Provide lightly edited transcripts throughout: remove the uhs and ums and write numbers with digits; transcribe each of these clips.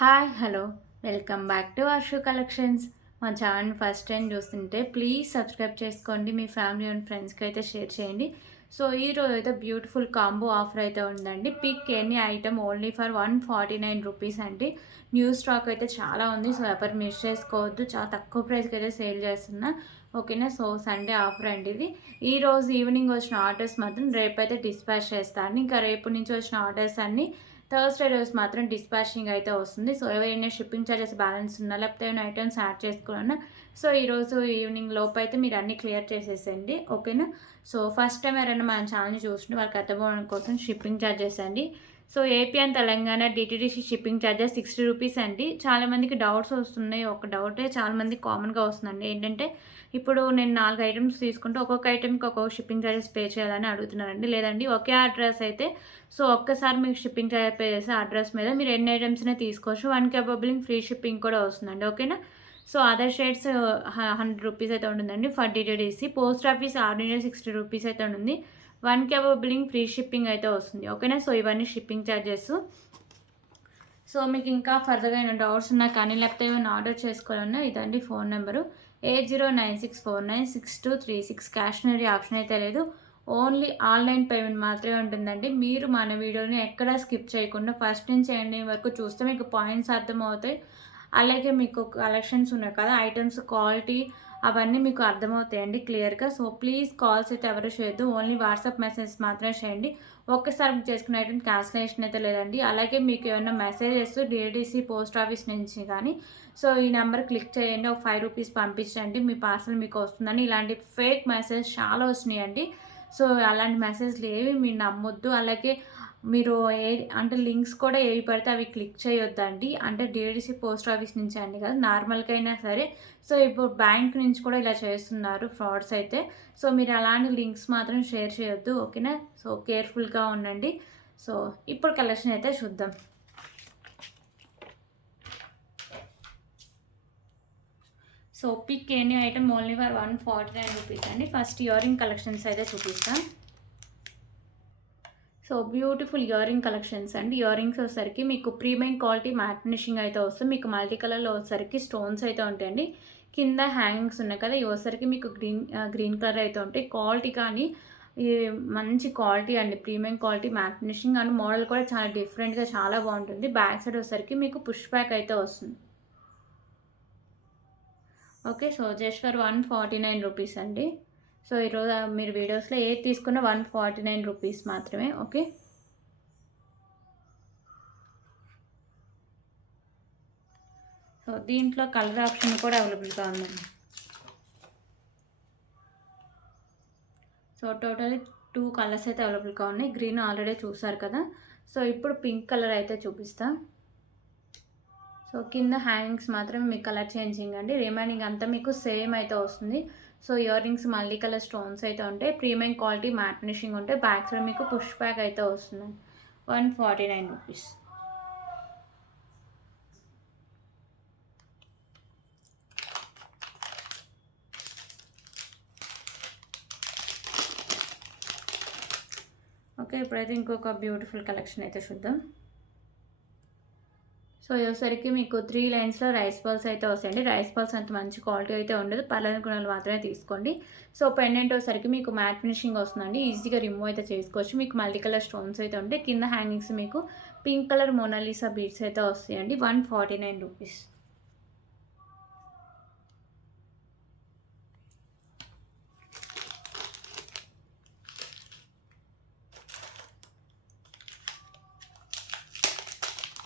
Hi hello welcome back to Arshu collections. మా channel first time చూస్తుంటే please subscribe చేసుకోండి. మీ ఫ్యామిలీ అండ్ ఫ్రెండ్స్కి అయితే షేర్ చేయండి. సో ఈరోజు అయితే బ్యూటిఫుల్ కాంబో ఆఫర్ అయితే ఉందండి. Pick any item only for 149 rupees అండి. న్యూ స్టాక్ అయితే చాలా ఉంది. సో ఎవరు మిస్ చేసుకోవద్దు. చాలా తక్కువ ప్రైస్కి అయితే సేల్ చేస్తున్నా. ఓకేనా. సో సండే ఆఫర్ అండి ఇది. ఈరోజు ఈవినింగ్ వచ్చిన ఆర్డర్స్ మాత్రం రేపైతే డిస్పాచ్ చేస్తాను. ఇంకా రేపు నుంచి వచ్చిన ఆర్డర్స్ అన్నీ థర్స్డే రోజు మాత్రం డిస్పాచింగ్ అయితే వస్తుంది. సో ఎవరైనా షిప్పింగ్ ఛార్జెస్ బ్యాలెన్స్ ఉన్నా లేకపోతే ఏమైనా ఐటమ్స్ యాడ్ చేసుకోవాలన్నా సో ఈరోజు ఈవినింగ్ లోపు అయితే మీరు అన్నీ క్లియర్ చేసేసండి. ఓకేనా. సో ఫస్ట్ టైం ఎవరైనా మన ఛానల్ని చూస్తుంటే వాళ్ళకి అర్థమవడం కోసం షిప్పింగ్ ఛార్జెస్ అండి. So AP and Telangana DTDC shipping charges 60 rupees అండి. చాలామందికి డౌట్స్ వస్తున్నాయి. ఒక డౌటే చాలామందికి కామన్గా వస్తుందండి. ఏంటంటే ఇప్పుడు నేను 4 ఐటమ్స్ తీసుకుంటే ఒక్కొక్క ఐటమ్కి ఒక్కొక్క షిప్పింగ్ ఛార్జెస్ పే చేయాలని అడుగుతున్నారండి. లేదండి ఒకే అడ్రస్ అయితే సో ఒక్కసారి మీకు షిప్పింగ్ ఛార్జెస్ పే చేసే అడ్రస్ మీద మీరు ఎన్ని ఐటమ్స్నే తీసుకోవచ్చు. 1 కేబులింగ్ ఫ్రీ షిప్పింగ్ కూడా వస్తుందండి. ఓకేనా. సో అదర్ షేడ్స్ 100 రూపీస్ అయితే ఉంటుందండి for DTDC. Post office ordinary 60 rupees అయితే ఉంటుంది. 1 కేబులింగ్ ఫ్రీ షిప్పింగ్ అయితే వస్తుంది. ఓకేనా. సో ఇవన్నీ షిప్పింగ్ ఛార్జెస్. సో మీకు ఇంకా ఫర్దర్గా ఏమైనా డౌట్స్ ఉన్నా కానీ లేకపోతే ఏమైనా ఆర్డర్ చేసుకోవాలన్నా ఇదండి ఫోన్ నెంబరు 8096496236. క్యాషనరీ ఆప్షన్ అయితే లేదు. ఓన్లీ ఆన్లైన్ పేమెంట్ మాత్రమే ఉంటుందండి. మీరు మన వీడియోని ఎక్కడా స్కిప్ చేయకుండా ఫస్ట్ నుంచి ఎండింగ్ వరకు చూస్తే మీకు పాయింట్స్ అర్థమవుతాయి. అలాగే మీకు కలెక్షన్స్ ఉన్నాయి కదా, ఐటమ్స్ క్వాలిటీ అవన్నీ మీకు అర్థమవుతాయండి క్లియర్గా. సో ప్లీజ్ కాల్స్ అయితే ఎవరు చేయొద్దు. ఓన్లీ వాట్సాప్ మెసేజ్ మాత్రమే చేయండి. ఒక్కసారి బుక్ చేసుకున్న ఐటమ్ క్యాన్సిలేషన్ అయితే లేదండి. అలాగే మీకు ఏమైనా మెసేజెస్ డిటీడీసీ పోస్ట్ ఆఫీస్ నుంచి కానీ సో ఈ నెంబర్ క్లిక్ చేయండి, ఒక 5 రూపీస్ పంపించండి, మీ పార్సల్ మీకు వస్తుందని ఇలాంటి ఫేక్ మెసేజ్ చాలా వచ్చినాయండి. సో అలాంటి మెసేజ్లు ఏవి మీరు నమ్మొద్దు. అలాగే మీరు అంటే లింక్స్ కూడా ఏవి పడితే అవి క్లిక్ చేయొద్దండి. అంటే డిటీడీసీ పోస్ట్ ఆఫీస్ నుంచి అండి కాదు, నార్మల్గా అయినా సరే. సో ఇప్పుడు బ్యాంక్ నుంచి కూడా ఇలా చేస్తున్నారు ఫ్రాడ్స్ అయితే. సో మీరు అలాంటి లింక్స్ మాత్రం షేర్ చేయొద్దు. ఓకేనా. సో కేర్ఫుల్గా ఉండండి. సో ఇప్పుడు కలెక్షన్ అయితే చూద్దాం. So pick any item only for 149 rupees అండి. ఫస్ట్ ఇయర్ రింగ్ కలెక్షన్స్ అయితే చూపిస్తాను. So beautiful earring collections అండి. ఇయర్ రింగ్స్ వచ్చేసరికి మీకు ప్రీమియం క్వాలిటీ మ్యాట్ ఫినిషింగ్ అయితే వస్తుంది. మీకు మల్టీ కలర్లో వచ్చేసరికి స్టోన్స్ అయితే ఉంటాయండి. కింద హ్యాంగింగ్స్ ఉన్నాయి కదా, ఇవి వచ్చేసరికి మీకు గ్రీన్ కలర్ అయితే ఉంటాయి. క్వాలిటీ కానీ మంచి క్వాలిటీ అండి. Premium quality matte finishing and model కూడా చాలా డిఫరెంట్గా చాలా బాగుంటుంది. బ్యాక్ సైడ్ వచ్చేసరికి మీకు పుష్ బ్యాక్ అయితే వస్తుంది. Okay. So just for 149 rupees అండి. సో ఈరోజు మీరు వీడియోస్లో ఏది తీసుకున్న 149 రూపీస్ మాత్రమే. ఓకే. సో దీంట్లో కలర్ ఆప్షన్ కూడా అవైలబుల్గా ఉందండి. సో టోటల్ 2 కలర్స్ అయితే అవైలబుల్గా ఉన్నాయి. గ్రీన్ ఆల్రెడీ చూసారు కదా. సో ఇప్పుడు పింక్ కలర్ అయితే చూపిస్తా. సో కింద హ్యాంగింగ్స్ మాత్రం మీకు కలర్ చేంజింగ్ అండి. రిమైనింగ్ అంతా మీకు సేమ్ అయితే వస్తుంది. So ear rings multi colour stones అయితే ఉంటాయి. ప్రీమియం క్వాలిటీ మ్యాట్ ఫినిషింగ్ ఉంటాయి. బ్యాక్ సైడ్ మీకు పుష్ బ్యాక్ అయితే వస్తుంది. 149 రూపీస్. ఓకే. ఇప్పుడైతే ఇంకొక బ్యూటిఫుల్ కలెక్షన్ అయితే చూద్దాం. సో ఇవసరికి మీకు 3 లైన్స్లో రైస్ బాల్స్ అయితే వస్తాయండి. రైస్ బాల్స్ అంత మంచి క్వాలిటీ అయితే ఉండదు. పర్లేదు గుణాలు మాత్రమే తీసుకోండి. సో పెండెంట్ వచ్చేసరికి మీకు మ్యాట్ ఫినిషింగ్ వస్తుందండి. ఈజీగా రిమూవ్ అయితే చేసుకోవచ్చు. మీకు మల్టీ కలర్ స్టోన్స్ అయితే ఉంటాయి. కింద హ్యాంగింగ్స్ మీకు పింక్ కలర్ మోనాలిసా బీడ్స్ అయితే వస్తాయండి. 149 రూపీస్.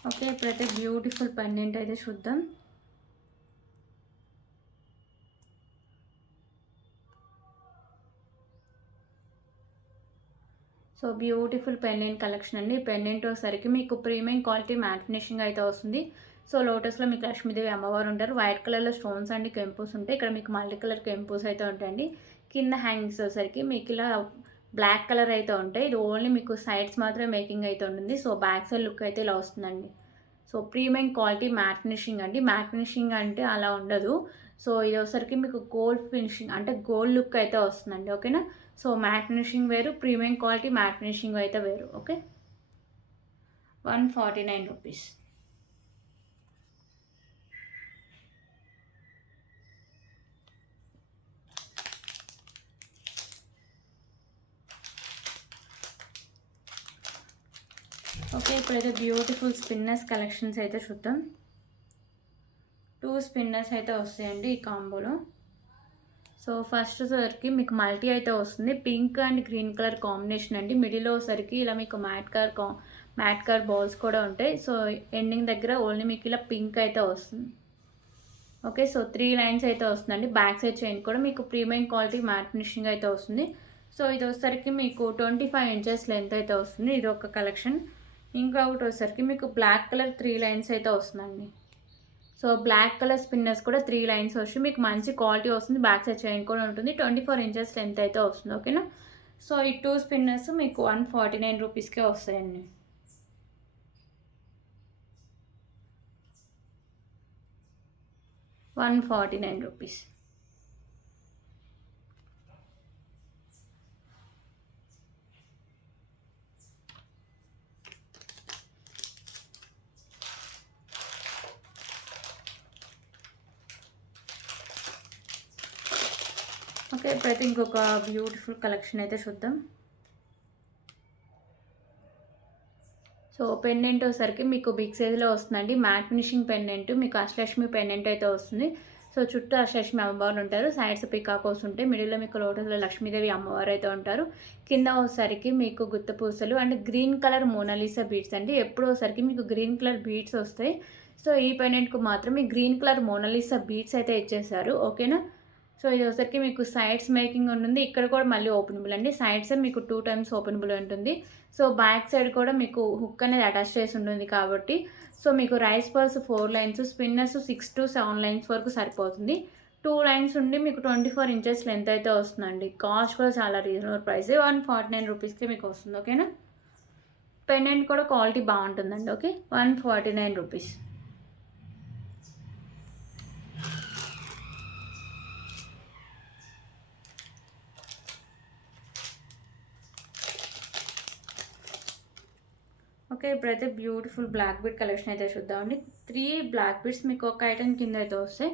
ఓకే. ఇప్పుడైతే బ్యూటిఫుల్ పెండెంట్ అయితే చూద్దాం. సో బ్యూటిఫుల్ పెండెంట్ కలెక్షన్ అండి. పెండెంట్ వచ్చేసరికి మీకు ప్రీమియం క్వాలిటీ మ్యాట్ ఫినిషింగ్ అయితే వస్తుంది. సో లోటస్లో మీకు లక్ష్మీదేవి అమ్మవారు ఉంటారు. వైట్ కలర్లో స్టోన్స్ అండి కెంపుస్ ఉంటాయి. ఇక్కడ మీకు మల్టీ కలర్ కెంపుస్ అయితే ఉంటాయండి. కింద హ్యాంగింగ్స్ వచ్చేసరికి మీకు ఇలా బ్లాక్ కలర్ అయితే ఉంటాయి. ఇది ఓన్లీ మీకు సైడ్స్ మాత్రమే మేకింగ్ అయితే ఉంటుంది. సో బ్యాక్ సైడ్ లుక్ అయితే ఇలా వస్తుందండి. So premium quality matte finishing అండి. మ్యాట్ ఫినిషింగ్ అంటే అలా ఉండదు. సో ఇది వచ్చేసరికి మీకు గోల్డ్ ఫినిషింగ్ అంటే గోల్డ్ లుక్ అయితే వస్తుందండి. ఓకేనా. సో మ్యాట్ ఫినిషింగ్ వేరు, ప్రీమియం క్వాలిటీ మ్యాట్ ఫినిషింగ్ అయితే వేరు. ఓకే. 149 రూపీస్. ఓకే, ఇప్పుడైతే బ్యూటిఫుల్ స్పిన్నర్స్ కలెక్షన్స్ అయితే చూద్దాం. 2 స్పిన్నర్స్ అయితే వస్తాయండి ఈ కాంబోలో. సో ఫస్ట్ వచ్చరికి మీకు మల్టీ అయితే వస్తుంది, pink and green colour combination అండి. మిడిల్లో వచ్చరికి ఇలా మీకు మ్యాట్ కలర్ బాల్స్ కూడా ఉంటాయి. సో ఎండింగ్ దగ్గర ఓన్లీ మీకు ఇలా పింక్ అయితే వస్తుంది. ఓకే, సో 3 లైన్స్ అయితే వస్తుందండి. బ్యాక్ సైడ్ చైన్ కూడా మీకు ప్రీమియం క్వాలిటీ మ్యాట్ ఫినిషింగ్ అయితే వస్తుంది. సో ఇది వచ్చేసరికి మీకు 25 ఇంచెస్ లెంత్ అయితే వస్తుంది. ఇది ఒక కలెక్షన్. ఇంకా ఒకటి వచ్చేసరికి మీకు బ్లాక్ కలర్ 3 లైన్స్ అయితే వస్తుందండి. సో బ్లాక్ కలర్ స్పిన్నర్స్ కూడా 3 లైన్స్ వచ్చి మీకు మంచి క్వాలిటీ వస్తుంది. బ్యాక్ సైడ్ చైన్ కూడా ఉంటుంది. 24 ఇంచెస్ లెంత్ అయితే వస్తుంది. ఓకేనా. సో ఈ 2 స్పిన్నర్స్ మీకు 149 రూపీస్కే వస్తాయండి. ₹149. ఓకే, ఇప్పుడైతే ఇంకొక బ్యూటిఫుల్ కలెక్షన్ అయితే చూద్దాం. సో పెండెంట్ వచ్చేసరికి మీకు బిగ్ సైజ్లో వస్తుందండి. మ్యాట్ ఫినిషింగ్ పెండెంట్, మీకు అష్టలక్ష్మి పెండెంట్ అయితే వస్తుంది. సో చుట్టూ అష్టలక్ష్మి అమ్మవారు ఉంటారు, సైడ్స్ పికాకోస్ ఉంటాయి, మిడిల్లో మీకు లోటస్లో లక్ష్మీదేవి అమ్మవారు అయితే ఉంటారు. కింద వచ్చేసరికి మీకు గుత్తపూసలు and green colour Mona Lisa beads అండి. ఎప్పుడు వచ్చేసరికి మీకు గ్రీన్ కలర్ బీడ్స్ వస్తాయి. సో ఈ పెండెంట్కు మాత్రం మీ గ్రీన్ కలర్ మోనాలిసా బీడ్స్ అయితే ఇచ్చేసారు. ఓకేనా. సో ఇది వచ్చరికి మీకు సైడ్స్ మేకింగ్ ఉంటుంది. ఇక్కడ కూడా మళ్ళీ ఓపెనబుల్ అండి. సైడ్స్ మీకు 2 టైమ్స్ ఓపెనబుల్ ఉంటుంది. సో బ్యాక్ సైడ్ కూడా మీకు హుక్ అనేది అటాచ్ చేసి ఉంటుంది కాబట్టి సో మీకు rice purse 4 lines, spinners 6 to 7 lines వరకు సరిపోతుంది. 2 లైన్స్ ఉండి మీకు 24 ఇంచెస్ లెంత్ అయితే వస్తుందండి. కాస్ట్ కూడా చాలా రీజనబుల్ ప్రైస్, 149 రూపీస్కి మీకు వస్తుంది. ఓకేనా. పెండెంట్ కూడా క్వాలిటీ బాగుంటుందండి. Okay, 149 rupees. ఓకే, ఇప్పుడైతే బ్యూటిఫుల్ బ్లాక్ బీడ్ కలెక్షన్ అయితే చూద్దామండి. 3 బ్లాక్ బీడ్స్ మీకు ఒక ఐటమ్ కింద అయితే వస్తాయి.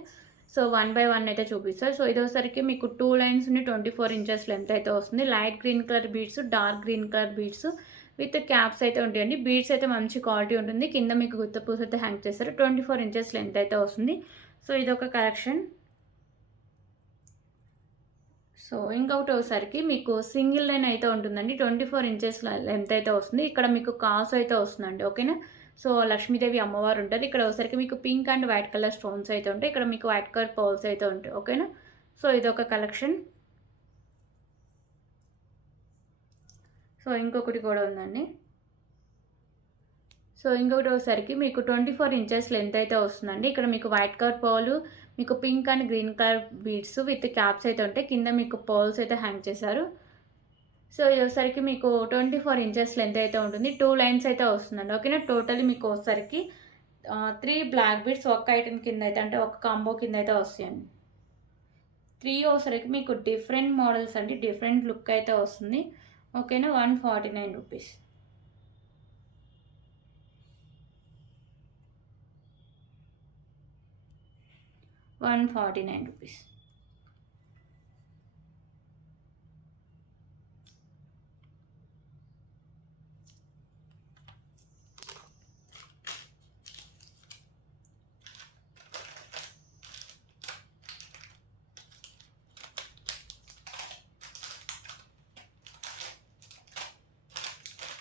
సో 1 by 1 అయితే చూపిస్తారు. సో ఇది వచ్చరికి మీకు 2 లైన్స్ ఉండి 24 ఇంచెస్ లెంత్ అయితే వస్తుంది. Light green colour beads, dark green colour beads with caps అయితే ఉంటాయండి. బీడ్స్ అయితే మంచి క్వాలిటీ ఉంటుంది. కింద మీకు గుత్తపూస అయితే హ్యాంగ్ చేస్తారు. 24 ఇంచెస్ లెంత్ అయితే వస్తుంది. సో ఇదొక కలెక్షన్. సో ఇంకొకటి ఒకసారికి మీకు సింగిల్ లైన్ అయితే ఉంటుందండి. 24 ఇంచెస్ లెంత్ అయితే వస్తుంది. ఇక్కడ మీకు కాసు అయితే వస్తుందండి. ఓకేనా. సో లక్ష్మీదేవి అమ్మవారు ఉంటుంది. ఇక్కడ ఒకసారికి మీకు pink and white colour stones అయితే ఉంటాయి. ఇక్కడ మీకు వైట్ కలర్ పర్ల్స్ అయితే ఉంటాయి. ఓకేనా. సో ఇదొక కలెక్షన్. సో ఇంకొకటి కూడా ఉందండి. సో ఇంకొకటి ఒకసారికి మీకు 24 ఇంచెస్ లెంత్ అయితే వస్తుందండి. ఇక్కడ మీకు వైట్ కలర్ పర్ల్, మీకు pink and green colour beads with caps అయితే ఉంటాయి. కింద మీకు పర్ల్స్ అయితే హ్యాంగ్ చేశారు. సో ఇది వచ్చరికి మీకు 24 ఇంచెస్ లెంత్ అయితే ఉంటుంది. 2 లైన్స్ అయితే వస్తుందండి. ఓకేనా. టోటల్లీ మీకు వచ్చరికి 3 బ్లాక్ బీడ్స్ ఒక ఐటమ్ కింద అయితే అంటే ఒక కాంబో కింద అయితే వస్తాయండి. 3 వచ్చరికి మీకు డిఫరెంట్ మోడల్స్ అండి, డిఫరెంట్ లుక్ అయితే వస్తుంది. ఓకేనా. 149 రూపీస్. ₹149.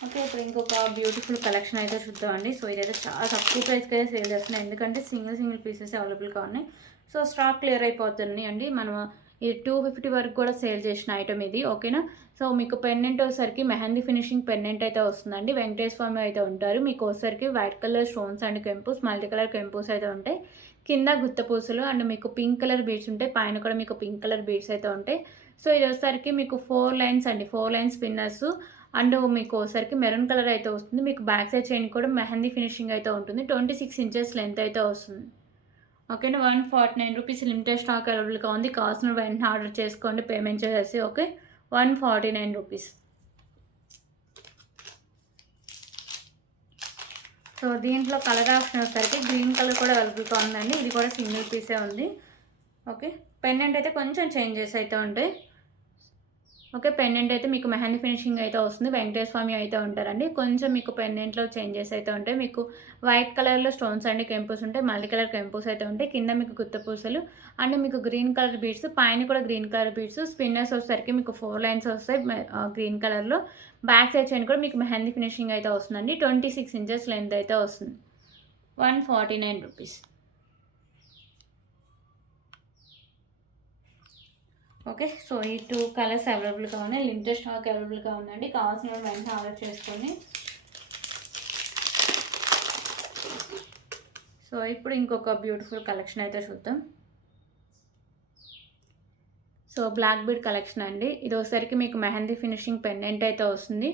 ఓకే, ఇప్పుడు ఇంకొక బ్యూటిఫుల్ కలెక్షన్ అయితే చూద్దామండి. సో ఇదైతే చాలా తక్కువ ప్రైస్కి అయితే సేల్ చేస్తున్నాయి, ఎందుకంటే సింగిల్ పీసెస్ అవైలబుల్గా ఉన్నాయి. సో స్టాక్ క్లియర్ అయిపోతుంది అండి. మనం ఇది 250 వరకు కూడా సేల్ చేసిన ఐటమ్ ఇది. ఓకేనా. సో మీకు పెండెంట్ వచ్చేసరికి మెహందీ ఫినిషింగ్ పెండెంట్ అయితే వస్తుందండి. వెంకటేశ్వర స్వామి అయితే ఉంటారు. మీకు వచ్చేసరికి వైట్ కలర్ స్టోన్స్ అండ్ కెంపుస్, మల్టీ కలర్ కెంపుస్ అయితే ఉంటాయి. కింద గుత్తపూసలు అండ్ మీకు పింక్ కలర్ బీడ్స్ ఉంటాయి. పైన కూడా మీకు పింక్ కలర్ బీడ్స్ అయితే ఉంటాయి. సో ఇది వచ్చేసరికి మీకు 4 లైన్స్ అండి, 4 లైన్స్ స్పిన్నర్స్ అండ్ మీకు వచ్చేసరికి మెరూన్ కలర్ అయితే వస్తుంది. మీకు బ్యాక్ సైడ్ చైన్ కూడా మెహందీ ఫినిషింగ్ అయితే ఉంటుంది. 26 ఇంచెస్ లెంత్ అయితే వస్తుంది. ఓకేనా. 149 రూపీస్. లిమిటెడ్ స్టాక్ అవైలబుల్గా ఉంది. కావాల్సిన వెంటనే ఆర్డర్ చేసుకోండి, పేమెంట్ చేసేసి. Okay, 149 rupees. సో దీంట్లో కలర్ ఆప్షన్ వచ్చేసరికి గ్రీన్ కలర్ కూడా అవైలబుల్గా ఉందండి. ఇది కూడా సింగిల్ పీసే ఉంది. ఓకే, పెండెంట్ అయితే కొంచెం చేంజెస్ అయితే ఉంటాయి. ఓకే. పెండెంట్ అయితే మీకు మెహందీ ఫినిషింగ్ అయితే వస్తుంది. వెంకటేశ్వర స్వామి అయితే ఉంటారండి. కొంచెం మీకు పెండెంట్‌లో చేంజెస్ అయితే ఉంటాయి. మీకు వైట్ కలర్‌లో స్టోన్స్ అండి కెంపుస్ ఉంటాయి. మల్టీ కలర్ కెంపుస్ అయితే ఉంటాయి. కింద మీకు గుత్త పూసలు అండ్ మీకు గ్రీన్ కలర్ బీడ్స్, పైన కూడా గ్రీన్ కలర్ బీడ్స్, స్పిన్నర్స్ వచ్చేసరికి మీకు 4 లైన్స్ వస్తాయి గ్రీన్ కలర్‌లో. బ్యాక్ సైడ్ చైన్ కూడా మీకు మెహందీ ఫినిషింగ్ అయితే వస్తుందండి. 26 ఇంచెస్ లెంత్ అయితే వస్తుంది. 149 రూపీస్. ఓకే. సో, ఈ 2 కలర్స్ అవైలబుల్‌గా ఉన్నాయి. లిమిటెడ్ స్టాక్ అవైలబుల్‌గా ఉందండి. కావాల్సిన వాళ్ళు వెంటనే ఆర్డర్ చేసుకోండి. సో, ఇప్పుడు ఇంకొక బ్యూటిఫుల్ కలెక్షన్ అయితే చూద్దాం. సో, బ్లాక్ బీడ్ కలెక్షన్ అండి. ఇది వచ్చేసరికి మీకు మెహందీ ఫినిషింగ్ పెండెంట్ అయితే వస్తుంది.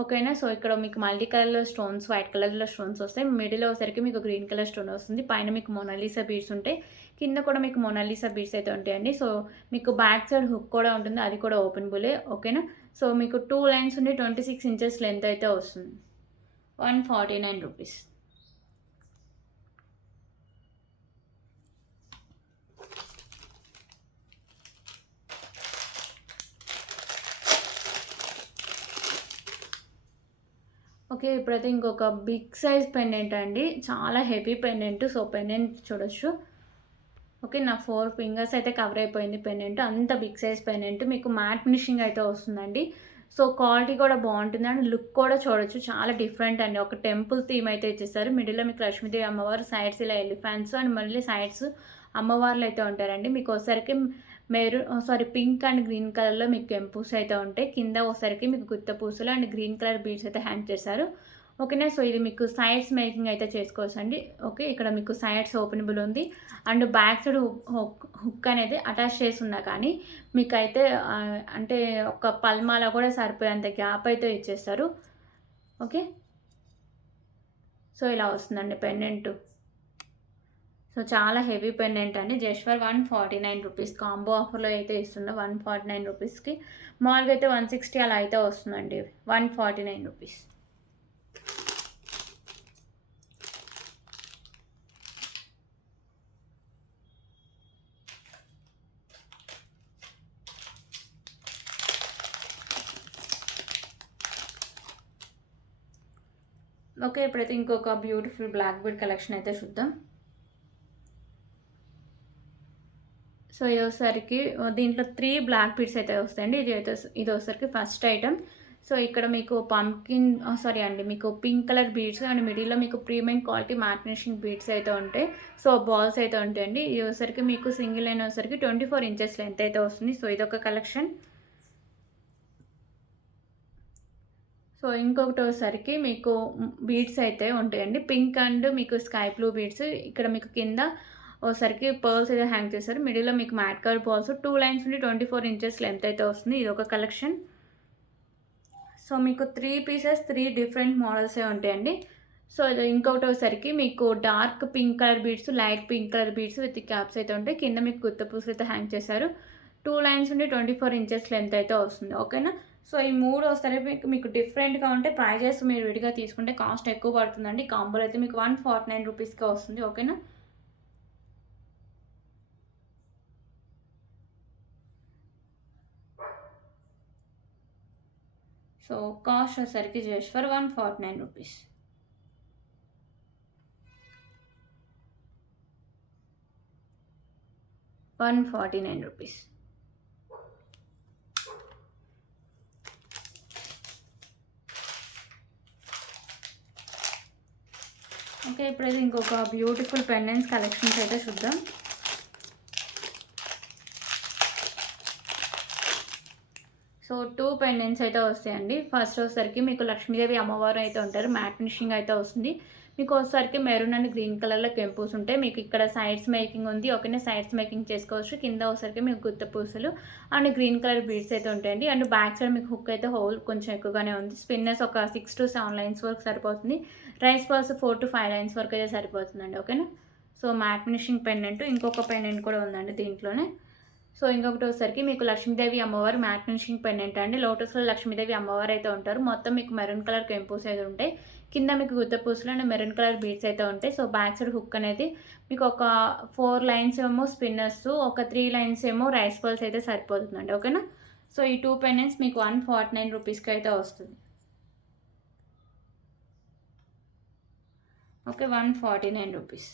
ఓకేనా. సో, ఇక్కడ మీకు మల్టీ కలర్‌లో స్టోన్స్, వైట్ కలర్‌లో స్టోన్స్ వస్తాయి. మిడిల్‌లో వచ్చేసరికి మీకు గ్రీన్ కలర్ స్టోన్ వస్తుంది. పైన మీకు మోనాలిసా బీడ్స్ ఉంటాయి. కింద కూడా మీకు మోనాలిసా బీడ్స్ అయితే ఉంటాయండి. సో, మీకు బ్యాక్ సైడ్ హుక్ కూడా ఉంటుంది. అది కూడా ఓపెనబులే. ఓకేనా. సో, మీకు 2 లైన్స్ ఉండి 26 ఇంచెస్ లెంత్ అయితే వస్తుంది. 149 రూపీస్. ఓకే. ఇప్పుడైతే ఇంకొక బిగ్ సైజ్ పెండెంట్ అండి. చాలా హెవీ పెండెంట్. సో, పెండెంట్ చూడొచ్చు. ఓకే. నా 4 ఫింగర్స్ అయితే కవర్ అయిపోయింది పెండెంట్. అంత బిగ్ సైజ్ పెండెంట్. మీకు మ్యాట్ ఫినిషింగ్ అయితే వస్తుందండి. సో, క్వాలిటీ కూడా బావుంటుంది. అండ్ లుక్ కూడా చూడొచ్చు. చాలా డిఫరెంట్ అండి. ఒక టెంపుల్ థీమ్ అయితే ఇచ్చేసారు. మిడిల్‌లో మీకు లక్ష్మీదేవి అమ్మవారు, సైడ్స్ ఇలా ఎలిఫెంట్స్ అండ్ మళ్ళీ సైడ్స్ అమ్మవార్లు అయితే ఉంటారండి. మీకు వచ్చేసరికి పింక్ అండ్ గ్రీన్ కలర్‌లో మీకు కెంపుస్ అయితే ఉంటాయి. కింద వచ్చేసరికి మీకు గుత్త పూసలు అండ్ గ్రీన్ కలర్ బీడ్స్ అయితే హ్యాంగ్ చేశారు. ఓకేనా. సో, ఇది మీకు సైడ్స్ మేకింగ్ అయితే చేసుకోవచ్చండి. ఓకే. ఇక్కడ మీకు సైడ్స్ ఓపెనబుల్ ఉంది. అండ్ బ్యాక్ సైడ్ హుక్ అనేది అటాచ్ చేసున్నా కానీ మీకైతే అంటే ఒక పల్మాల కూడా సరిపోయేంత గ్యాప్ అయితే ఇచ్చేస్తారు. ఓకే. సో, ఇలా వస్తుందండి పెండెంటు. సో, చాలా హెవీ పెండెంట్ అండి. Just for 149 rupees. కాంబో ఆఫర్‌లో అయితే ఇస్తున్నా 149 రూపీస్‌కి. మామూలుగా అయితే 160 అలా అయితే వస్తుందండి. 149 రూపీస్. ఓకే. ఇప్పుడైతే ఇంకొక బ్యూటిఫుల్ బ్లాక్ బీడ్ కలెక్షన్ అయితే చూద్దాం. సో, ఇదొసరికి దీంట్లో 3 బ్లాక్ బీడ్స్ అయితే వస్తాయండి. ఇదొసరికి ఫస్ట్ ఐటెమ్. సో, ఇక్కడ మీకు మీకు పింక్ కలర్ బీడ్స్ అండ్ మిడిల్‌లో మీకు premium quality matte finishing beads అయితే ఉంటాయి. సో, బాల్స్ అయితే ఉంటాయండి. ఇది వచ్చేసరికి మీకు సింగిల్ లైన్ వచ్చేసరికి 24 ఇంచెస్ లెంత్ అయితే వస్తుంది. సో, ఇదొక కలెక్షన్. సో, ఇంకొకటి వచ్చేసరికి మీకు బీడ్స్ అయితే ఉంటాయండి. పింక్ అండ్ మీకు స్కై బ్లూ బీడ్స్. ఇక్కడ మీకు కింద ఓసరికి పర్ల్స్ అయితే హ్యాంగ్ చేశారు. మిడిల్‌లో మీకు మ్యాట్ కలర్ బాల్స్ 2 లైన్స్ నుండి 24 ఇంచెస్ లెంత్ అయితే వస్తుంది. ఇదొక కలెక్షన్. సో, మీకు 3 పీసెస్ 3 డిఫరెంట్ మోడల్సే ఉంటాయండి. సో, ఇది ఇంకొకటి వచ్చేసరికి మీకు dark pink colour beads, light pink colour beads with caps అయితే ఉంటాయి. కింద మీకు గుత్త పూసలు అయితే హ్యాంగ్ చేశారు. 2 లైన్స్ నుండి 24 ఇంచెస్ లెంత్ అయితే వస్తుంది. ఓకేనా. సో, ఈ 3 వచ్చేసరికి మీకు డిఫరెంట్‌గా ఉంటే ప్రైజెస్ మీరు విడిగా తీసుకుంటే కాస్ట్ ఎక్కువ పడుతుందండి. కాంబోలో అయితే మీకు 149 రూపీస్‌కే వస్తుంది. ఓకేనా. సో, కాస్ట్ వచ్చేసరికి just for 149 rupees. Rupees. Okay. ఇప్పుడైతే ఇంకొక బ్యూటిఫుల్ పెండెంట్స్ కలెక్షన్స్ అయితే చూద్దాం. సో, 2 పెండెంట్స్ అయితే వస్తాయండి. ఫస్ట్ వచ్చేసరికి మీకు లక్ష్మీదేవి అమ్మవారు అయితే ఉంటారు. మ్యాట్ ఫినిషింగ్ అయితే వస్తుంది. మీకు వచ్చేసరికి మెరూన్ అండ్ గ్రీన్ కలర్‌లో కెంపుస్ ఉంటాయి. మీకు ఇక్కడ సైడ్స్ మేకింగ్ ఉంది. ఓకేనా. సైడ్స్ మేకింగ్ చేసుకోవచ్చు. కింద వచ్చేసరికి మీకు గుత్త పూసలు అండ్ గ్రీన్ కలర్ బీడ్స్ అయితే ఉంటాయండి. అండ్ బ్యాక్ సైడ్ మీకు హుక్ అయితే హోల్ కొంచెం ఎక్కువగానే ఉంది. స్పిన్నర్స్ ఒక 6-7 లైన్స్ వరకు సరిపోతుంది. రైస్ బాల్స్ 4-5 లైన్స్ వరకు అయితే సరిపోతుందండి. ఓకేనా. సో, మ్యాట్ ఫినిషింగ్ పెండెంట్ ఇంకొక పెండెంట్ కూడా ఉందండి దీంట్లోనే. సో, ఇంకొకటి వచ్చేసరికి మీకు లక్ష్మీదేవి అమ్మవారు మ్యాట్ ఫినిషింగ్ పెండెంట్ అండి. లోటస్‌లో లక్ష్మీదేవి అమ్మవారు అయితే ఉంటారు. మొత్తం మీకు మెరూన్ కలర్ కెంపుస్ అయితే ఉంటాయి. కింద మీకు గుత్త పూసలు అండ్ మెరూన్ కలర్ బీడ్స్ అయితే ఉంటాయి. సో, బ్యాక్ సైడ్ హుక్ అనేది మీకు ఒక 4 లైన్స్ ఏమో స్పిన్నర్స్, ఒక 3 లైన్స్ ఏమో రైస్ బాల్స్ అయితే సరిపోతుందండి. ఓకేనా. సో ఈ 2 పెండెంట్స్ మీకు 149 రూపీస్కి అయితే వస్తుంది. Okay, 149 rupees.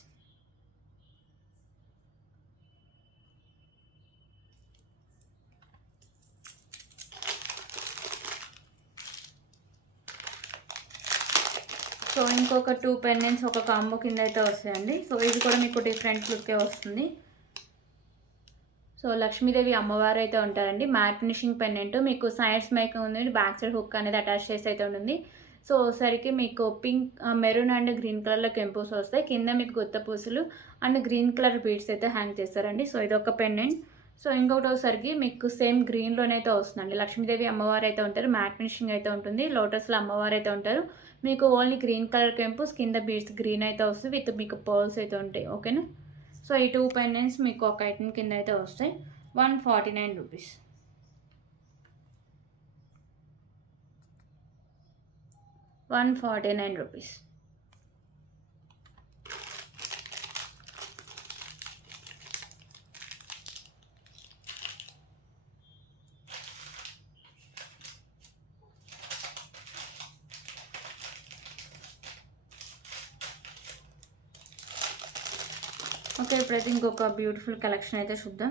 సో ఇంకొక 2 పెండెంట్స్ ఒక కాంబో కింద అయితే వస్తాయండి. సో ఇది కూడా మీకు డిఫరెంట్ లుక్కే వస్తుంది. సో లక్ష్మీదేవి అమ్మవారు అయితే ఉంటారండి. మ్యాట్ ఫినిషింగ్ పెండెంట్ మీకు సైడ్స్ మేకింగ్ ఉంది, బ్యాక్ సైడ్ హుక్ అనేది అటాచ్ చేసి అయితే ఉంటుంది. సో సరికి మీకు పింక్, మెరూన్ అండ్ గ్రీన్ కలర్లో కెంపోస్ వస్తాయి. కింద మీకు గుత్త పూసలు అండ్ గ్రీన్ కలర్ బీడ్స్ అయితే హ్యాంగ్ చేస్తారండి. సో ఇది ఒక పెండెంట్. సో ఇంకొకటి వచ్చేసరికి మీకు సేమ్ గ్రీన్లోనే అయితే వస్తుందండి. లక్ష్మీదేవి అమ్మవారు అయితే ఉంటారు, మ్యాట్ ఫినిషింగ్ అయితే ఉంటుంది, లోటస్లో అమ్మవారు అయితే ఉంటారు. మీకు ఓన్లీ గ్రీన్ కలర్ కెంపోస్, కింద బీడ్స్ గ్రీన్ అయితే వస్తుంది, విత్ మీకు పర్ల్స్ అయితే ఉంటాయి. ఓకేనా. సో ఈ 2 పెండెంట్స్ మీకు ఒక ఐటమ్ కింద అయితే వస్తాయి. 149 రూపీస్. 149 రూపీస్. ఓకే, ఇప్పుడైతే ఇంకొక బ్యూటిఫుల్ కలెక్షన్ అయితే చూద్దాం.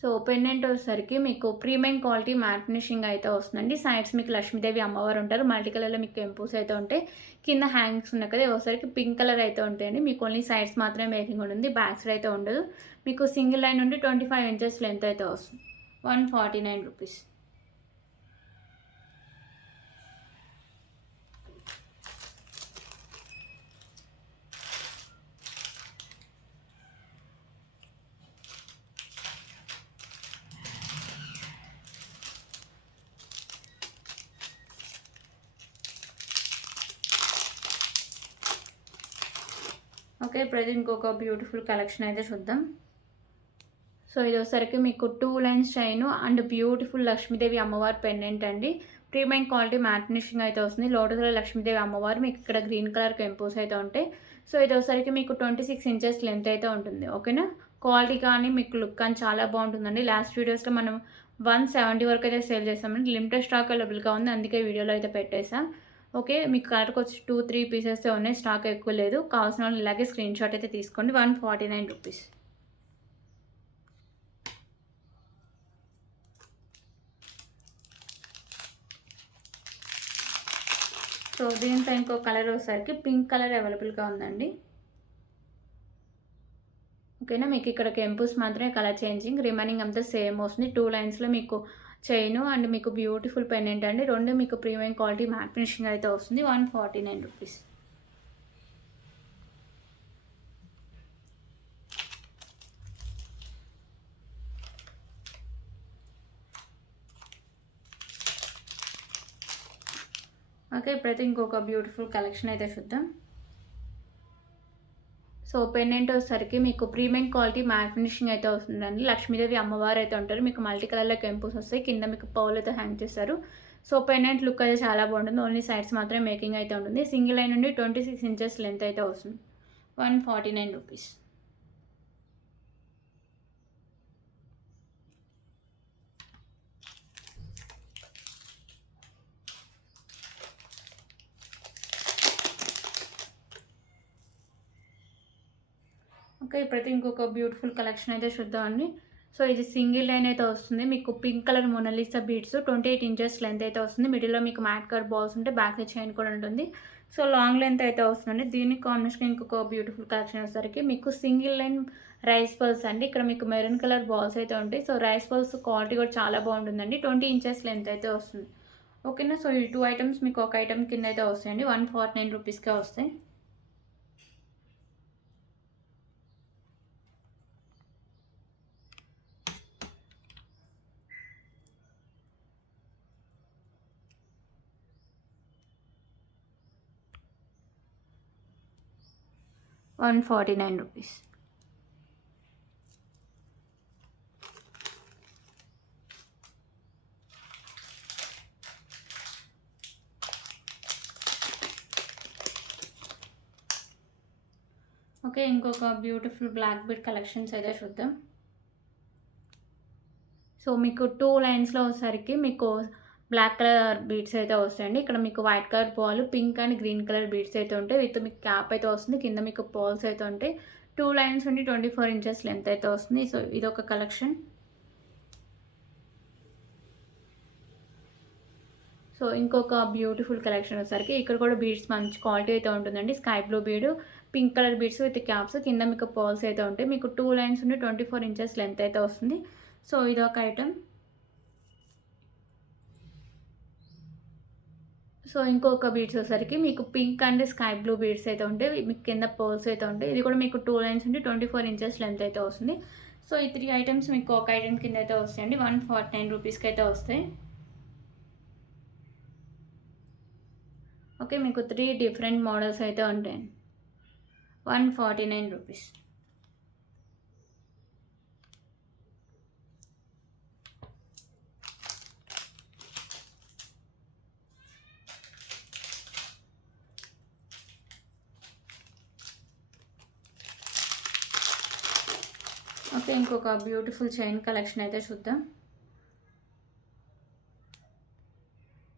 సో పెండెంట్ వచ్చేసరికి మీకు ప్రీమియం క్వాలిటీ మ్యాట్ ఫినిషింగ్ అయితే వస్తుందండి. సైడ్స్ మీకు లక్ష్మీదేవి అమ్మవారు ఉంటారు, మల్టీ కలర్లో మీకు కెంపోస్ అయితే ఉంటాయి. కింద హ్యాంగ్స్ ఉన్నాయి కదా, ఒకసారికి పింక్ కలర్ అయితే ఉంటాయండి. మీకు ఓన్లీ సైడ్స్ మాత్రమే మేకింగ్ ఉంటుంది, బ్యాక్ సైడ్ అయితే ఉండదు. మీకు సింగిల్ లైన్ నుండి 25 ఇంచెస్ లెంత్ అయితే వస్తుంది. 149 రూపీస్. ఓకే, ఇప్పుడైతే ఇంకొక బ్యూటిఫుల్ కలెక్షన్ అయితే చూద్దాం. సో ఇది వచ్చేసరికి మీకు 2 lines chain and beautiful Lakshmidevi అమ్మవారి పెండెంట్ అండి. ప్రీమియం క్వాలిటీ మ్యాట్ ఫినిషింగ్ అయితే వస్తుంది. లోటస్లో లక్ష్మీదేవి అమ్మవారు మీకు ఇక్కడ గ్రీన్ కలర్ కెంపోస్ అయితే ఉంటాయి. సో ఇది వచ్చేసరికి మీకు 26 ఇంచెస్ లెంత్ అయితే ఉంటుంది. ఓకేనా. క్వాలిటీ కానీ మీకు లుక్ కానీ చాలా బాగుంటుందండి. లాస్ట్ వీడియోస్లో మనం 170 వరకు అయితే సేల్ చేస్తామండి. లిమిటెడ్ స్టాక్ అవైలబుల్గా ఉంది, అందుకే వీడియోలో అయితే పెట్టేసాం. ఓకే, మీకు కలర్కి వచ్చి 2-3 పీసెస్ ఉన్నాయి, స్టాక్ ఎక్కువ లేదు. కావాల్సిన వాళ్ళు ఇలాగే స్క్రీన్ షాట్ అయితే తీసుకోండి. 149 రూపీస్. సో దీంట్లో ఇంకో కలర్ వచ్చేసరికి పింక్ కలర్ అవైలబుల్గా ఉందండి. ఓకేనా. మీకు ఇక్కడ కెంపుస్ మాత్రమే కలర్ చేంజింగ్, రిమైనింగ్ అంతా సేమ్ వస్తుంది. 2 లైన్స్లో మీకు చైను అండ్ మీకు బ్యూటిఫుల్ పెండెంట్ అండి. రెండు మీకు ప్రీమియం క్వాలిటీ మ్యాట్ ఫినిషింగ్ అయితే వస్తుంది. 149 రూపీస్. ఓకే, ఇప్పుడైతే ఇంకొక బ్యూటిఫుల్ కలెక్షన్ అయితే చూద్దాం. సో పెండెంట్ వచ్చేసరికి మీకు ప్రీమియం క్వాలిటీ మ్యాట్ ఫినిషింగ్ అయితే వస్తుందండి. లక్ష్మీదేవి అమ్మవారు అయితే ఉంటారు, మీకు మల్టీ కలర్లో కెంపుస్ వస్తాయి, కింద మీకు పౌల్ అయితే హ్యాంగ్ చేస్తారు. సో పెండెంట్ లుక్ అయితే చాలా బాగుంటుంది. ఓన్లీ సైడ్స్ మాత్రమే మేకింగ్ అయితే ఉంటుంది. సింగిల్ లైన్ నుండి 26 ఇంచెస్ లెంత్ అయితే వస్తుంది. 149 రూపీస్. ఓకే, ఇప్పుడైతే ఇంకొక బ్యూటిఫుల్ కలెక్షన్ అయితే చూద్దామండి. సో ఇది సింగిల్ లైన్ అయితే వస్తుంది. మీకు pink colour Mona Lisa beads 28 inches length అయితే వస్తుంది. మిడిల్లో మీకు మ్యాట్ కట్ బాల్స్ ఉంటే బ్యాక్ చైన్ కూడా ఉంటుంది. సో లాంగ్ లెంత్ అయితే వస్తుందండి. దీనికి కాంబినేషన్ ఇంకొక బ్యూటిఫుల్ కలెక్షన్ వచ్చేసరికి మీకు సింగిల్ లైన్ రైస్ పల్స్ అండి. ఇక్కడ మీకు మెరూన్ కలర్ బాల్స్ అయితే ఉంటాయి. సో రైస్ పల్స్ క్వాలిటీ కూడా చాలా బాగుంటుందండి. 20 ఇంచెస్ లెంత్ అయితే వస్తుంది. ఓకేనా. సో ఈ 2 ఐటమ్స్ మీకు ఒక ఐటమ్ కింద అయితే వస్తాయండి. 149 రూపీస్కే వస్తాయి. ₹149. ఓకే, ఇంకొక బ్యూటిఫుల్ బ్లాక్ బీడ్ కలెక్షన్స్ అయితే చూద్దాం. సో మీకు 2 లైన్స్‌లో వచ్చేసరికి మీకు బ్లాక్ కలర్ బీడ్స్ అయితే వస్తాయండి. ఇక్కడ మీకు white colour pearl, pink and green colour beads అయితే ఉంటాయి. విత్ మీకు క్యాప్ అయితే వస్తుంది. కింద మీకు పర్ల్స్ అయితే ఉంటాయి. 2 లైన్స్ నుండి 24 ఇంచెస్ లెంత్ అయితే వస్తుంది. సో ఇదొక కలెక్షన్. సో ఇంకొక బ్యూటిఫుల్ కలెక్షన్ వచ్చేసరికి ఇక్కడ కూడా బీడ్స్ మంచి క్వాలిటీ అయితే ఉంటుందండి. స్కై బ్లూ బీడు, pink colour beads with caps, కింద మీకు పర్ల్స్ అయితే ఉంటాయి. మీకు 2 లైన్స్ నుండి 24 ఇంచెస్ లెంత్ అయితే వస్తుంది. సో ఇదొక ఐటమ్. సో ఇంకొక బీడ్స్ వచ్చేసరికి మీకు pink and sky blue beads అయితే ఉంటాయి. మీకు కింద పర్ల్స్ అయితే ఉంటాయి. ఇది కూడా మీకు 2 లైన్స్ నుండి 24 ఇంచెస్ లెంత్ అయితే వస్తుంది. సో ఈ 3 ఐటమ్స్ మీకు ఒక ఐటమ్ కింద అయితే వస్తాయండి. 149 రూపీస్కి అయితే వస్తాయి. ఓకే, మీకు 3 డిఫరెంట్ మోడల్స్ అయితే ఉంటాయి. 149 రూపీస్. ఓకే, ఇంకొక బ్యూటిఫుల్ చైన్ కలెక్షన్ అయితే చూద్దాం.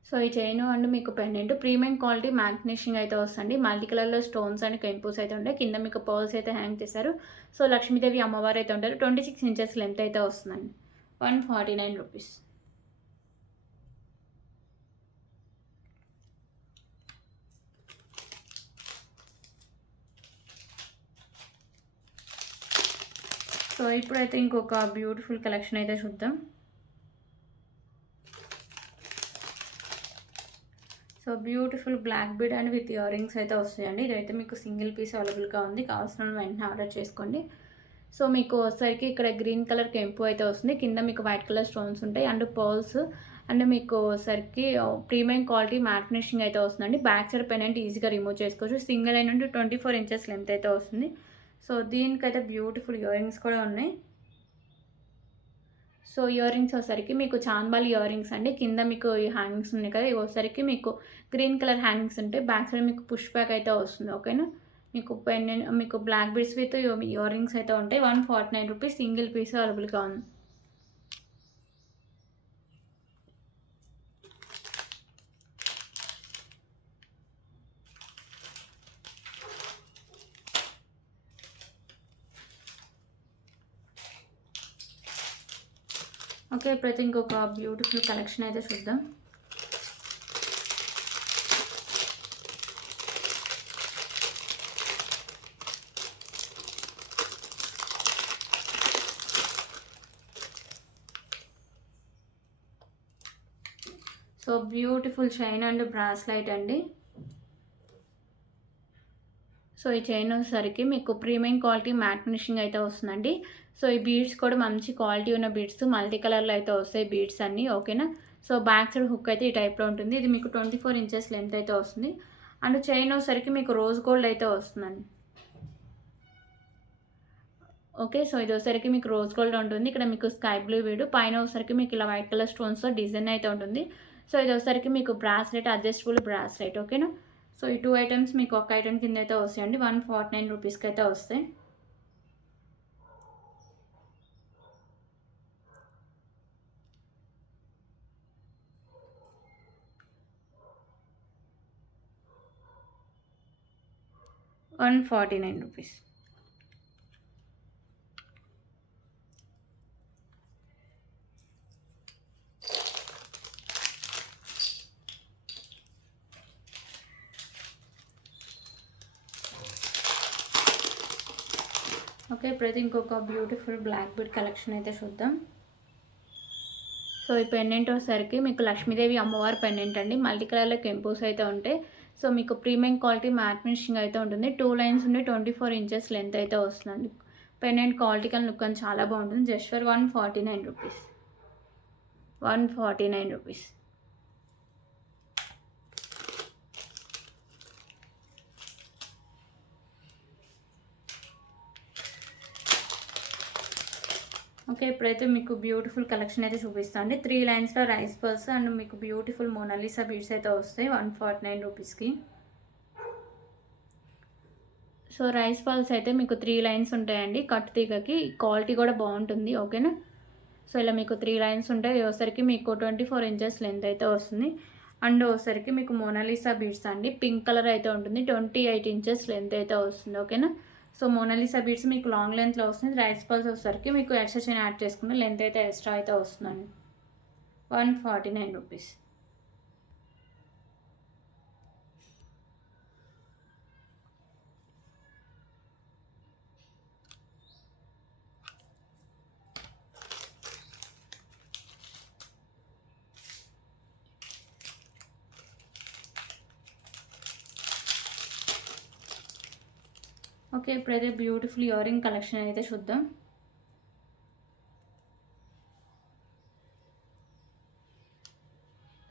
సో ఈ చైన్ అండ్ మీకు pendant premium quality matte finishing అయితే వస్తుంది. మల్టీ కలర్లో స్టోన్స్ అండ్ కెంపూస్ అయితే ఉంటాయి. కింద మీకు పర్ల్స్ అయితే హ్యాంగ్ చేశారు. సో లక్ష్మీదేవి అమ్మవారు అయితే ఉంటారు. 26 ఇంచెస్ లెంత్ అయితే వస్తుందండి. 149 రూపీస్. సో ఇప్పుడైతే ఇంకొక బ్యూటిఫుల్ కలెక్షన్ అయితే చూద్దాం. So beautiful black bead and with earrings అయితే వస్తాయండి. ఇదైతే మీకు సింగిల్ పీస్ అవైలబుల్గా ఉంది. కావాల్సిన వెంటనే ఆర్డర్ చేసుకోండి. సో మీకు వచ్చేసరికి ఇక్కడ గ్రీన్ కలర్ కెంపు అయితే వస్తుంది. కింద మీకు వైట్ కలర్ స్టోన్స్ ఉంటాయి అండ్ పర్ల్స్ అండ్ మీకు వచ్చేసరికి ప్రీమియం క్వాలిటీ మ్యాట్ ఫినిషింగ్ అయితే వస్తుందండి. బ్యాక్ సైడ్ పెనెంట్ ఈజీగా రిమూవ్ చేసుకోవచ్చు. సింగిల్ లైన్ నుండి 24 ఇంచెస్ లెంత్ అయితే వస్తుంది. సో దీనికైతే బ్యూటిఫుల్ ఇయర్ రింగ్స్ కూడా ఉన్నాయి. సో ఇయర్ రింగ్స్ వచ్చేసరికి మీకు చాన్బాల్ ఇయర్ రింగ్స్ అండి. కింద మీకు ఈ హ్యాంగింగ్స్ ఉన్నాయి కదా, ఇవి వచ్చేసరికి మీకు గ్రీన్ కలర్ హ్యాంగింగ్స్ ఉంటాయి. బ్యాక్ సైడ్ మీకు పుష్ బ్యాక్ అయితే వస్తుంది. ఓకేనా, మీకు పెండెంట్ మీకు black beads with earrings అయితే ఉంటాయి. 149 రూపీస్. సింగిల్ పీస్ అవైలబుల్గా ఉంది. ఓకే, ఇప్పుడైతే ఇంకొక బ్యూటిఫుల్ కలెక్షన్ అయితే చూద్దాం. So beautiful chain and bracelet అండి. సో ఈ చైన్ వచ్చేసరికి మీకు ప్రీమియం క్వాలిటీ మ్యాట్ ఫినిషింగ్ అయితే వస్తుందండి. సో ఈ బీడ్స్ కూడా మంచి క్వాలిటీ ఉన్న బీడ్స్, మల్టీ కలర్లో అయితే వస్తాయి బీడ్స్ అన్నీ. ఓకేనా, సో బ్యాక్ సైడ్ హుక్ అయితే ఈ టైప్లో ఉంటుంది. ఇది మీకు 24 ఇంచెస్ లెంత్ అయితే వస్తుంది. అండ్ చైన్ వచ్చేసరికి మీకు రోజ్ గోల్డ్ అయితే వస్తుందండి. ఓకే, సో ఇది వచ్చేసరికి మీకు రోజ్ గోల్డ్ ఉంటుంది. ఇక్కడ మీకు స్కై బ్లూ వీడు, పైన వచ్చేసరికి మీకు ఇలా వైట్ కలర్ స్టోన్స్తో డిజైన్ అయితే ఉంటుంది. సో ఇది వచ్చేసరికి మీకు బ్రాస్లెట్, అడ్జస్టబుల్ బ్రాస్లెట్. ఓకేనా, సో ఈ 2 ఐటమ్స్ మీకు ఒక ఐటమ్ కింద అయితే వస్తాయండి. 149 రూపీస్కి అయితే వస్తాయి. ₹149. ఓకే, ఇప్పుడైతే ఇంకొక బ్యూటిఫుల్ బ్లాక్ బీడ్ కలెక్షన్ అయితే చూద్దాం. సో ఈ పెండెంట్ వచ్చేసరికి మీకు లక్ష్మీదేవి అమ్మవారి పెండెంట్ అండి. మల్టీ కలర్లో కెంపోస్ అయితే ఉంటాయి. సో మీకు ప్రీమియం క్వాలిటీ మ్యాట్ ఫినిషింగ్ అయితే ఉంటుంది. 2 లైన్స్ ఉండి 24 ఇంచెస్ లెంత్ అయితే వస్తుందండి. పెండెంట్ క్వాలిటీ కానీ లుక్ అని చాలా బాగుంటుంది. Just for 149 rupees. 149 rupees. Okay, ఇప్పుడైతే మీకు బ్యూటిఫుల్ కలెక్షన్ అయితే చూపిస్తాను అండి. 3 లైన్స్లో రైస్ పర్ల్స్ అండ్ మీకు బ్యూటిఫుల్ మోనాలిసా బీడ్స్ అయితే వస్తాయి 149 రూపీస్కి. సో రైస్ పల్స్ అయితే మీకు 3 లైన్స్ ఉంటాయండి కట్టు తీగకి. క్వాలిటీ కూడా బాగుంటుంది. ఓకేనా. సో ఇలా మీకు 3 లైన్స్ ఉంటాయి. వచ్చేసరికి మీకు 24 ఇంచెస్ లెంత్ అయితే వస్తుంది. అండ్ వచ్చేసరికి మీకు మోనాలిసా బీడ్స్ అండి పింక్ కలర్ అయితే ఉంటుంది. 28 ఇంచెస్ లెంత్ అయితే వస్తుంది. ఓకేనా. సో మోనాలిసా బీడ్స్ మీకు లాంగ్ లెంత్లో వస్తుంది. రైస్ పల్స్ వచ్చేసరికి మీకు ఎక్స్ట్రా చైన్ యాడ్ చేసుకున్న లెంత్ అయితే ఎక్స్ట్రా అయితే వస్తుందండి. 149 రూపీస్. ఓకే, ఇప్పుడైతే బ్యూటిఫుల్ ఇయర్ రింగ్ కలెక్షన్ అయితే చూద్దాం.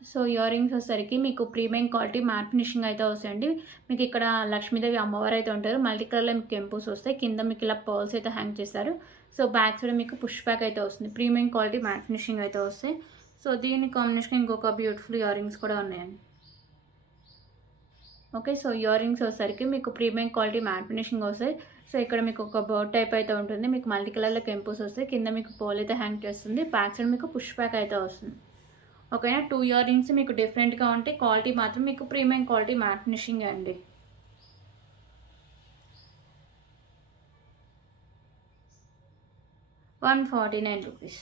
సో ఇయర్ రింగ్స్ వచ్చేసరికి మీకు ప్రీమియం క్వాలిటీ మ్యాట్ ఫినిషింగ్ అయితే వస్తాయండి. మీకు ఇక్కడ లక్ష్మీదేవి అమ్మవారు అయితే ఉంటారు. మల్టీ కలర్లో మీకు కెంపుస్ వస్తాయి. కింద మీకు ఇలా పర్ల్స్ అయితే హ్యాంగ్ చేస్తారు. సో బ్యాక్ సైడ్ మీకు పుష్ బ్యాక్ అయితే వస్తుంది. ప్రీమియం క్వాలిటీ మ్యాట్ ఫినిషింగ్ అయితే వస్తాయి. సో దీని కాంబినేషన్ ఇంకొక బ్యూటిఫుల్ ఇయర్ రింగ్స్ కూడా ఉన్నాయండి. ఓకే, సో ఇయర్ రింగ్స్ వచ్చేసరికి మీకు ప్రీమియం క్వాలిటీ మ్యాట్ ఫినిషింగ్ వస్తాయి. సో ఇక్కడ మీకు ఒక బర్డ్ టైప్ అయితే ఉంటుంది. మీకు మల్టీ కలర్లో కెంపుస్ వస్తాయి. కింద మీకు పోల్ అయితే హ్యాంగ్ చేస్తుంది. బ్యాక్ సైడ్ మీకు పుష్ బ్యాక్ అయితే వస్తుంది. ఓకేనా. 2 ఇయర్ రింగ్స్ మీకు డిఫరెంట్గా ఉంటాయి. క్వాలిటీ మాత్రం మీకు ప్రీమియం క్వాలిటీ మ్యాట్ ఫినిషింగ్ అండి. ₹149.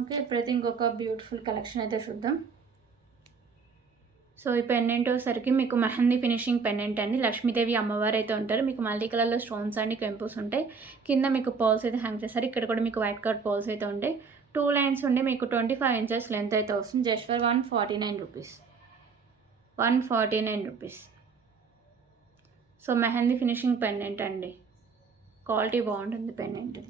ఓకే, ఇప్పుడైతే ఇంకొక బ్యూటిఫుల్ కలెక్షన్ అయితే చూద్దాం. సో ఈ పెండెంట్ వచ్చేసరికి మీకు మెహందీ ఫినిషింగ్ పెండెంట్ అండి. లక్ష్మీదేవి అమ్మవారు అయితే ఉంటారు. మీకు మల్టీ కలర్లో స్టోన్స్ అండి కెంపుస్ ఉంటాయి. కింద మీకు పర్ల్స్ అయితే హ్యాంగ్ చేస్తారు. ఇక్కడ కూడా మీకు వైట్ కలర్ పర్ల్స్ అయితే ఉంటాయి. 2 లైన్స్ ఉండి మీకు 25 ఇంచెస్ లెంత్ అయితే వస్తుంది. Just for ₹149. ₹149. So mehndi finishing pendant అండి. క్వాలిటీ బాగుంటుంది పెండెంట్.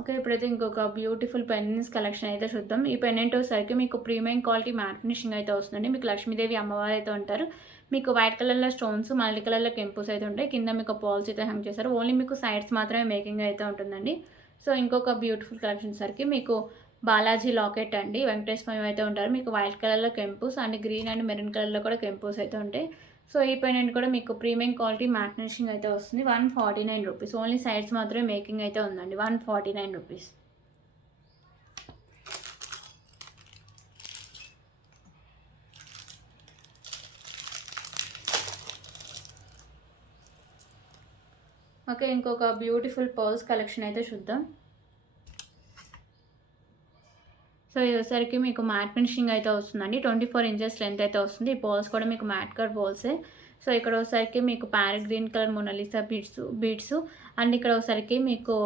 ఓకే, ఇప్పుడైతే ఇంకొక బ్యూటిఫుల్ పెండెంట్స్ కలెక్షన్ అయితే చూద్దాం. ఈ పెండెంట్ వచ్చేసరికి మీకు ప్రీమియం క్వాలిటీ మ్యాట్ ఫినిషింగ్ అయితే వస్తుందండి. మీకు లక్ష్మీదేవి అమ్మవారు అయితే ఉంటారు. మీకు వైట్ కలర్లో స్టోన్స్ మల్టీ కలర్లో కెంపుస్ అయితే ఉంటాయి. కింద మీకు పాల్స్ అయితే హ్యాంగ్ చేస్తారు. ఓన్లీ మీకు సైడ్స్ మాత్రమే మేకింగ్ అయితే ఉంటుందండి. సో ఇంకొక బ్యూటిఫుల్ కలెక్షన్ సరికి మీకు బాలాజీ లాకెట్ అండి. వెంకటేశ్వర స్వామి అయితే ఉంటారు. మీకు వైట్ కలర్లో కెంపుస్ అండ్ గ్రీన్ అండ్ మెరూన్ కలర్లో కూడా కెంపుస్ అయితే ఉంటాయి. సో ఈ పెండెంట్ కూడా మీకు ప్రీమియం క్వాలిటీ మ్యాట్ ఫినిషింగ్ అయితే వస్తుంది. ₹149. ఓన్లీ సైడ్స్ మాత్రమే మేకింగ్ అయితే ఉందండి. ₹149. ఓకే, ఇంకొక బ్యూటిఫుల్ పర్ల్స్ కలెక్షన్ అయితే చూద్దాం. సో ఇది వచ్చేసరికి మీకు మ్యాట్ ఫినిషింగ్ అయితే వస్తుందండి. 24 ఇంచెస్ లెంత్ అయితే వస్తుంది. ఈ పర్ల్స్ కూడా మీకు మ్యాట్ కట్ పర్ల్సే. సో ఇక్కడ వచ్చేసరికి మీకు parrot green colour Mona Lisa beads and ఇక్కడ వచ్చేసరికి మీకు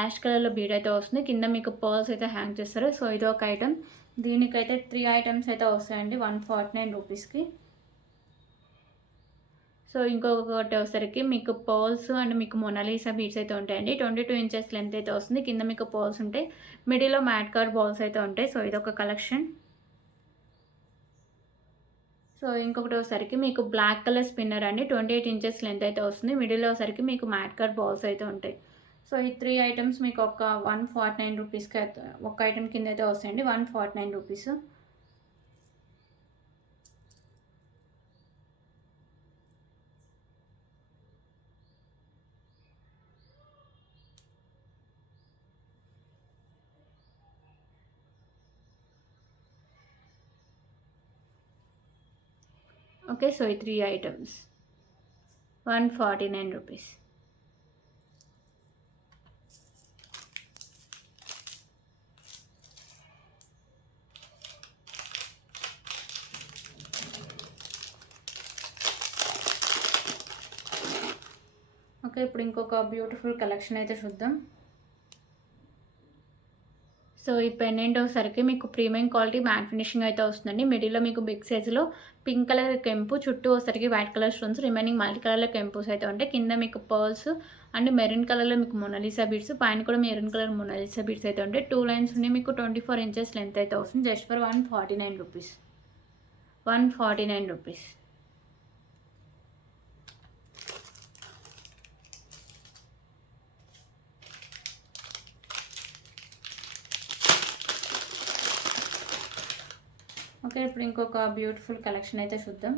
యాష్ కలర్లో బీడ్ అయితే వస్తుంది. కింద మీకు పర్ల్స్ అయితే హ్యాంగ్ చేస్తారు. సో ఇది ఒక ఐటమ్. దీనికైతే 3 ఐటమ్స్ అయితే వస్తాయండి ₹149. సో ఇంకొకటి వచ్చేసరికి మీకు పర్ల్స్ అండ్ మీకు మొనాలిసా బీడ్స్ అయితే ఉంటాయండి. 22 ఇంచెస్ లెంత్ అయితే వస్తుంది. కింద మీకు పర్ల్స్ ఉంటాయి. మిడిల్లో మ్యాట్ కలర్ బాల్స్ అయితే ఉంటాయి. సో ఇదొక కలెక్షన్. సో ఇంకొకటి వచ్చేసరికి మీకు బ్లాక్ కలర్ స్పిన్నర్ అండి. 28 ఇంచెస్ లెంత్ అయితే వస్తుంది. మిడిల్లో వచ్చేసరికి మీకు మ్యాట్ కలర్ బాల్స్ అయితే ఉంటాయి. సో ఈ 3 ఐటమ్స్ మీకు ఒక ₹149 అయితే ఒక ఐటమ్ కింద అయితే వస్తాయండి. ₹149. ఓకే, సో ఈ 3 ఐటమ్స్ ₹149. ఓకే, ఇప్పుడు ఇంకొక బ్యూటిఫుల్ కలెక్షన్ అయితే చూద్దాం. సో సో ఈ పెండెంట్ వచ్చేసరికి మీకు ప్రీమియం క్వాలిటీ మ్యాట్ ఫినిషింగ్ అయితే వస్తుందండి. మిడిల్‌లో మీకు బిగ్ సైజ్‌లో పింక్ కలర్ కెంపు, చుట్టూ వచ్చేసరికి white colour stones, remaining multi కలర్‌లో కెంపుస్ అయితే ఉంటాయి. కింద మీకు పర్ల్స్ అండ్ మెరూన్ కలర్‌లో మీకు మొనాలిసా బీడ్స్, పైన కూడా మెరూన్ కలర్ మొనాలిసా బీడ్స్ అయితే ఉంటాయి. 2 లైన్స్ ఉన్నాయి. మీకు 24 ఇంచెస్ లెంత్ అయితే వస్తుంది. Just for 149 rupees. 149 rupees. Okay, ఇప్పుడు ఇంకొక బ్యూటిఫుల్ కలెక్షన్ అయితే చూద్దాం.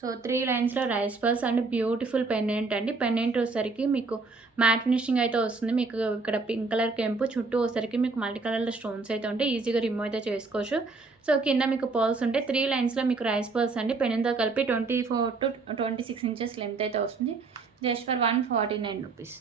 సో 3 లైన్స్‌లో rice pearls and beautiful pendant అండి. పెండెంట్ వచ్చేసరికి మీకు మ్యాట్ ఫినిషింగ్ అయితే వస్తుంది. మీకు ఇక్కడ పింక్ కలర్ కెంపు, చుట్టూ వచ్చేసరికి మీకు మల్టీ కలర్‌లో స్టోన్స్ అయితే ఉంటాయి. ఈజీగా రిమూవ్ అయితే చేసుకోవచ్చు. సో కింద మీకు పర్ల్స్ ఉంటాయి. 3 లైన్స్‌లో మీకు రైస్ పర్ల్స్ అండి. పెండెంట్‌తో కలిపి 24 to 26 ఇంచెస్ లెంత్ అయితే వస్తుంది. Just for 149 rupees.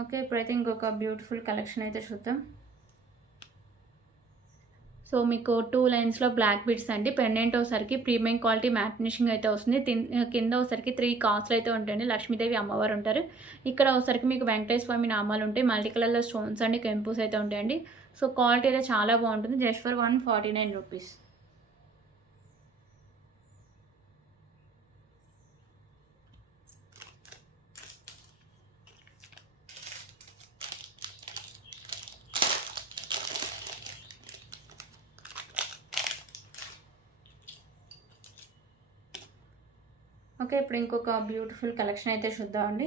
ఓకే, ఇప్పుడైతే ఇంకొక బ్యూటిఫుల్ కలెక్షన్ అయితే చూద్దాం. సో మీకు 2 లైన్స్‌లో బ్లాక్ బీడ్స్ అండి. పెండెంట్ వచ్చేసరికి ప్రీమియం క్వాలిటీ మ్యాట్ ఫినిషింగ్ అయితే వస్తుంది. కింద వచ్చేసరికి 3 కాసులు అయితే ఉంటాయండి. లక్ష్మీదేవి అమ్మవారు ఉంటారు. ఇక్కడ వచ్చేసరికి మీకు వెంకటేశ్వర స్వామి నామాలు ఉంటాయి. మల్టీ కలర్‌లో స్టోన్స్ అండ్ కెంపుస్ అయితే ఉంటాయండి. సో క్వాలిటీ అయితే చాలా బాగుంటుంది. Just for 149 rupees. ఓకే, ఇప్పుడు ఇంకొక బ్యూటిఫుల్ కలెక్షన్ అయితే చూద్దామండి.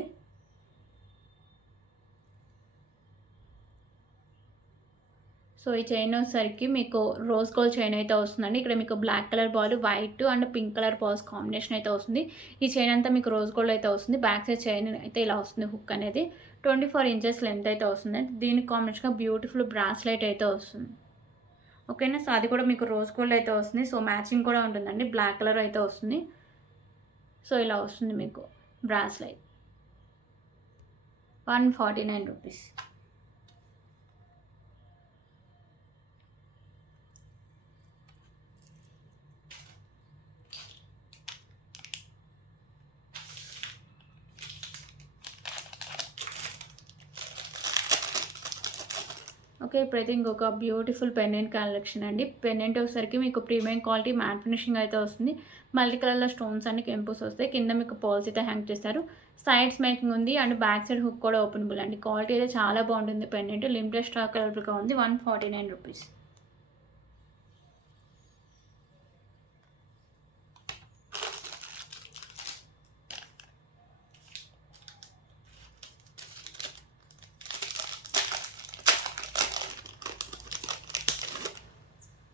సో ఈ చైన్ వచ్చేసరికి మీకు రోజ్ గోల్డ్ చైన్ అయితే వస్తుందండి. ఇక్కడ మీకు black colour ball, white and pink colour balls combination అయితే వస్తుంది. ఈ చైన్ అంతా మీకు రోజ్ గోల్డ్ అయితే వస్తుంది. బ్యాక్ సైడ్ చైన్ అయితే ఇలా వస్తుంది. హుక్ అనేది 24 ఇంచెస్ లెంత్ అయితే వస్తుంది. దీనికి కాంబినేషన్గా బ్యూటిఫుల్ బ్రాస్లెట్ అయితే వస్తుంది. ఓకేనా, సో అది కూడా మీకు రోజ్ గోల్డ్ అయితే వస్తుంది. సో మ్యాచింగ్ కూడా ఉంటుందండి. బ్లాక్ కలర్ అయితే వస్తుంది. సో ఇలా వస్తుంది మీకు బ్రాస్లెట్. 149 రూపీస్. ఓకే, ఇప్పుడైతే ఇంకొక బ్యూటిఫుల్ పెండెంట్ కలెక్షన్ అండి. పెండెంట్ వచ్చేసరికి మీకు ప్రీమియం క్వాలిటీ మ్యాట్ ఫినిషింగ్ అయితే వస్తుంది. మల్టీ కలర్‌లో స్టోన్స్ అండ్ కెంపుస్ వస్తాయి. కింద మీకు పర్ల్స్ అయితే హ్యాంగ్ చేస్తారు. సైడ్స్ మేకింగ్ ఉంది అండ్ బ్యాక్ సైడ్ హుక్ కూడా ఓపెనబుల్ అండి. క్వాలిటీ అయితే చాలా బాగుంటుంది. పెండెంట్ లిమిటెడ్ స్టాక్ అవైలబుల్‌గా ఉంది. 149 రూపీస్.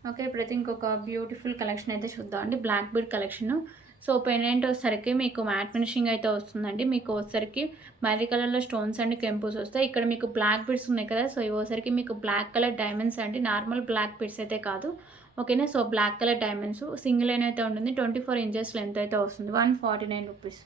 ఓకే, ఇప్పుడైతే ఇంకొక బ్యూటిఫుల్ కలెక్షన్ అయితే చూద్దామండి. Black bead collection. So pendant వచ్చేసరికి మీకు మ్యాట్ ఫినిషింగ్ అయితే వస్తుందండి. మీకు వచ్చేసరికి మల్టీ కలర్‌లో స్టోన్స్ అండ్ కెంపుస్ వస్తాయి. ఇక్కడ మీకు బ్లాక్ బీడ్స్ ఉన్నాయి కదా! సో ఇవి వచ్చేసరికి మీకు బ్లాక్ కలర్ డైమండ్స్ అండి. నార్మల్ బ్లాక్ బీడ్స్ అయితే కాదు. ఓకేనా, so black colour diamonds single line అయితే ఉంటుంది. 24 ఇంచెస్ లెంత్ అయితే వస్తుంది. 149 రూపీస్.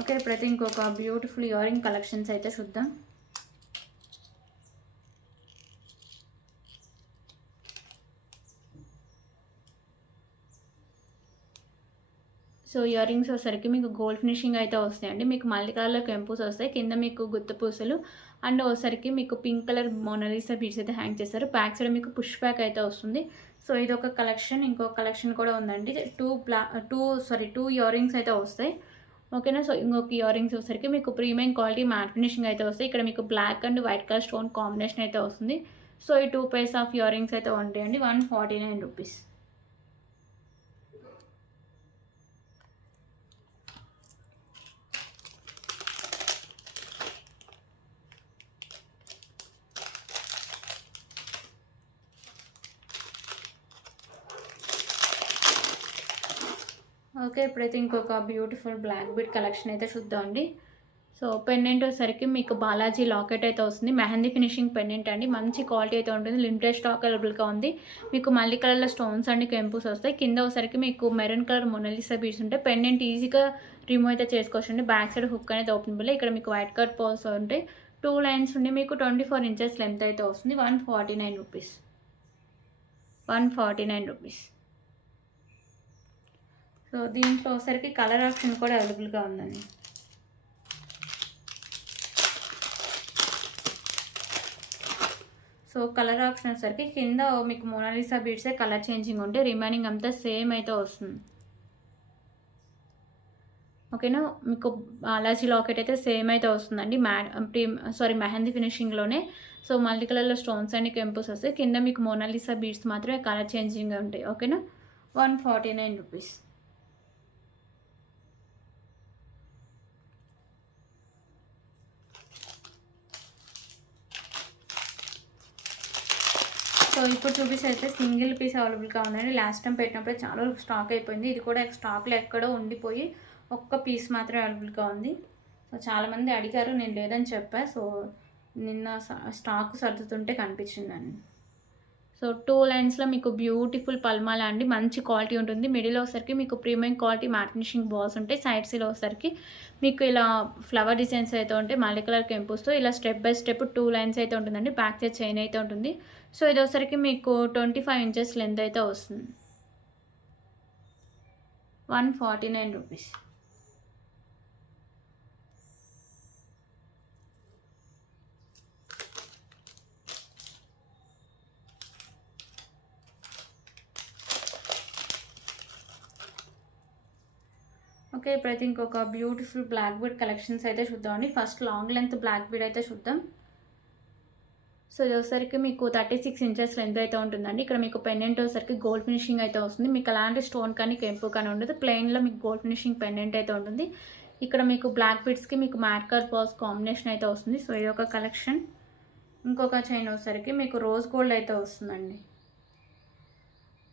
ఓకే, ఇప్పుడైతే ఇంకొక బ్యూటిఫుల్ ఇయరింగ్ కలెక్షన్స్ అయితే చూద్దాం. సో ఇయర్ రింగ్స్ వచ్చేసరికి మీకు గోల్డ్ ఫినిషింగ్ అయితే వస్తాయండి. మీకు మల్టీ కలర్‌లో కెంపుస్ వస్తాయి. కింద మీకు గుత్త పూసలు అండ్ వచ్చేసరికి మీకు పింక్ కలర్ మోనాలిసా బీడ్స్ అయితే హ్యాంగ్ చేస్తారు. బ్యాక్ సైడ్ మీకు పుష్ బ్యాక్ అయితే వస్తుంది. సో ఇదొక కలెక్షన్. ఇంకొక కలెక్షన్ కూడా ఉందండి. 2 ఇయర్ రింగ్స్ అయితే వస్తాయి. ఓకేనా, సో ఇంకొక ఇయర్ రింగ్స్ వచ్చేసరికి మీకు ప్రీమియం క్వాలిటీ మ్యాట్ ఫినిషింగ్ అయితే వస్తాయి. ఇక్కడ మీకు black and white colour stone combination అయితే వస్తుంది. సో ఈ 2 పైర్స్ ఆఫ్ ఇయర్ రింగ్స్ అయితే ఉంటాయండి. 149 రూపీస్. ఓకే. ఇప్పుడైతే ఇంకొక బ్యూటిఫుల్ బ్లాక్ బీడ్ కలెక్షన్ అయితే చూద్దామండి. సో, పెండెంట్ వచ్చేసరికి మీకు బాలాజీ లాకెట్ అయితే వస్తుంది. మెహందీ ఫినిషింగ్ పెండెంట్ అండి. మంచి క్వాలిటీ అయితే ఉంటుంది. లిమిటెడ్ స్టాక్ అవైలబుల్‌గా ఉంది. మీకు మల్టీ కలర్‌లో స్టోన్స్ అండ్ కెంపుస్ వస్తాయి. కింద వచ్చేసరికి మీకు మెరూన్ కలర్ మొనాలిసా బీడ్స్ ఉంటాయి. పెండెంట్ ఈజీగా రిమూవ్ అయితే చేసుకోవచ్చండి. బ్యాక్ సైడ్ హుక్ అనేది ఓపెనబుల్. ఇక్కడ మీకు వైట్ కలర్ పర్ల్స్ ఉంటాయి. 2 లైన్స్ ఉండి మీకు 24 ఇంచెస్ లెంత్ అయితే వస్తుంది. 149 రూపీస్. 149 రూపీస్. సో, దీంట్లో వచ్చేసరికి కలర్ ఆప్షన్ కూడా అవైలబుల్‌గా ఉందండి. సో, కలర్ ఆప్షన్ వచ్చేసరికి కింద మీకు మోనాలిసా బీడ్సే కలర్ చేంజింగ్ ఉంటే రిమైనింగ్ అంతా సేమ్ అయితే వస్తుంది. ఓకేనా. మీకు బాలాజీ లాకెట్ అయితే సేమ్ అయితే వస్తుందండి. మెహందీ ఫినిషింగ్‌లోనే. సో, మల్టీ కలర్‌లో స్టోన్స్ అండ్ కెంపుస్ వస్తాయి. కింద మీకు మోనాలిసా బీడ్స్ మాత్రమే కలర్ చేంజింగ్‌గా ఉంటాయి. ఓకేనా. 149 రూపీస్. సో, ఇప్పుడు చూపించేదైతే సింగిల్ పీస్ అవైలబుల్‌గా ఉందండి. లాస్ట్ టైం పెట్టినప్పుడే చాలా స్టాక్ అయిపోయింది. ఇది కూడా స్టాక్‌లో ఎక్కడో ఉండిపోయి ఒక్క పీస్ మాత్రమే అవైలబుల్‌గా ఉంది. సో, చాలామంది అడిగారు. నేను లేదని చెప్పా. సో, నిన్న స్టాక్ సర్దుతుంటే కనిపించిందండి. సో, 2 లైన్స్‌లో మీకు బ్యూటిఫుల్ పల్మాల అండి. మంచి క్వాలిటీ ఉంటుంది. మిడిల్‌లో వచ్చేసరికి మీకు premium quality matte finishing balls ఉంటాయి. సైడ్స్‌లో వచ్చేసరికి మీకు ఇలా ఫ్లవర్ డిజైన్స్ అయితే ఉంటాయి. మల్టీ కలర్ కెంపుస్‌తో ఇలా స్టెప్ బై స్టెప్ 2 లైన్స్ అయితే ఉంటుందండి. బ్యాక్ సైడ్ చైన్ అయితే ఉంటుంది. సో, ఇది వచ్చేసరికి మీకు 25 ఇంచెస్ లెంత్ అయితే వస్తుంది. 149 రూపీస్. ఓకే. ఇప్పుడైతే ఇంకొక బ్యూటిఫుల్ బ్లాక్ బీడ్ కలెక్షన్స్ అయితే చూద్దామండి. First long length black bead అయితే చూద్దాం. సో, ఇది వచ్చేసరికి మీకు 36 ఇంచెస్ లెంత్ అయితే ఉంటుందండి. ఇక్కడ మీకు పెండెంట్ వచ్చేసరికి గోల్డ్ ఫినిషింగ్ అయితే వస్తుంది. మీకు ఎలాంటి స్టోన్ కానీ, కెంపు కానీ ఉండదు. ప్లెయిన్‌లో మీకు గోల్డ్ ఫినిషింగ్ పెండెంట్ అయితే ఉంటుంది. ఇక్కడ మీకు బ్లాక్ బీడ్స్‌కి మీకు మ్యాట్ కలర్ పర్ల్స్ కాంబినేషన్ అయితే వస్తుంది. సో, ఇది ఒక కలెక్షన్. ఇంకొక చైన్ వచ్చేసరికి మీకు రోజ్ గోల్డ్ అయితే వస్తుందండి.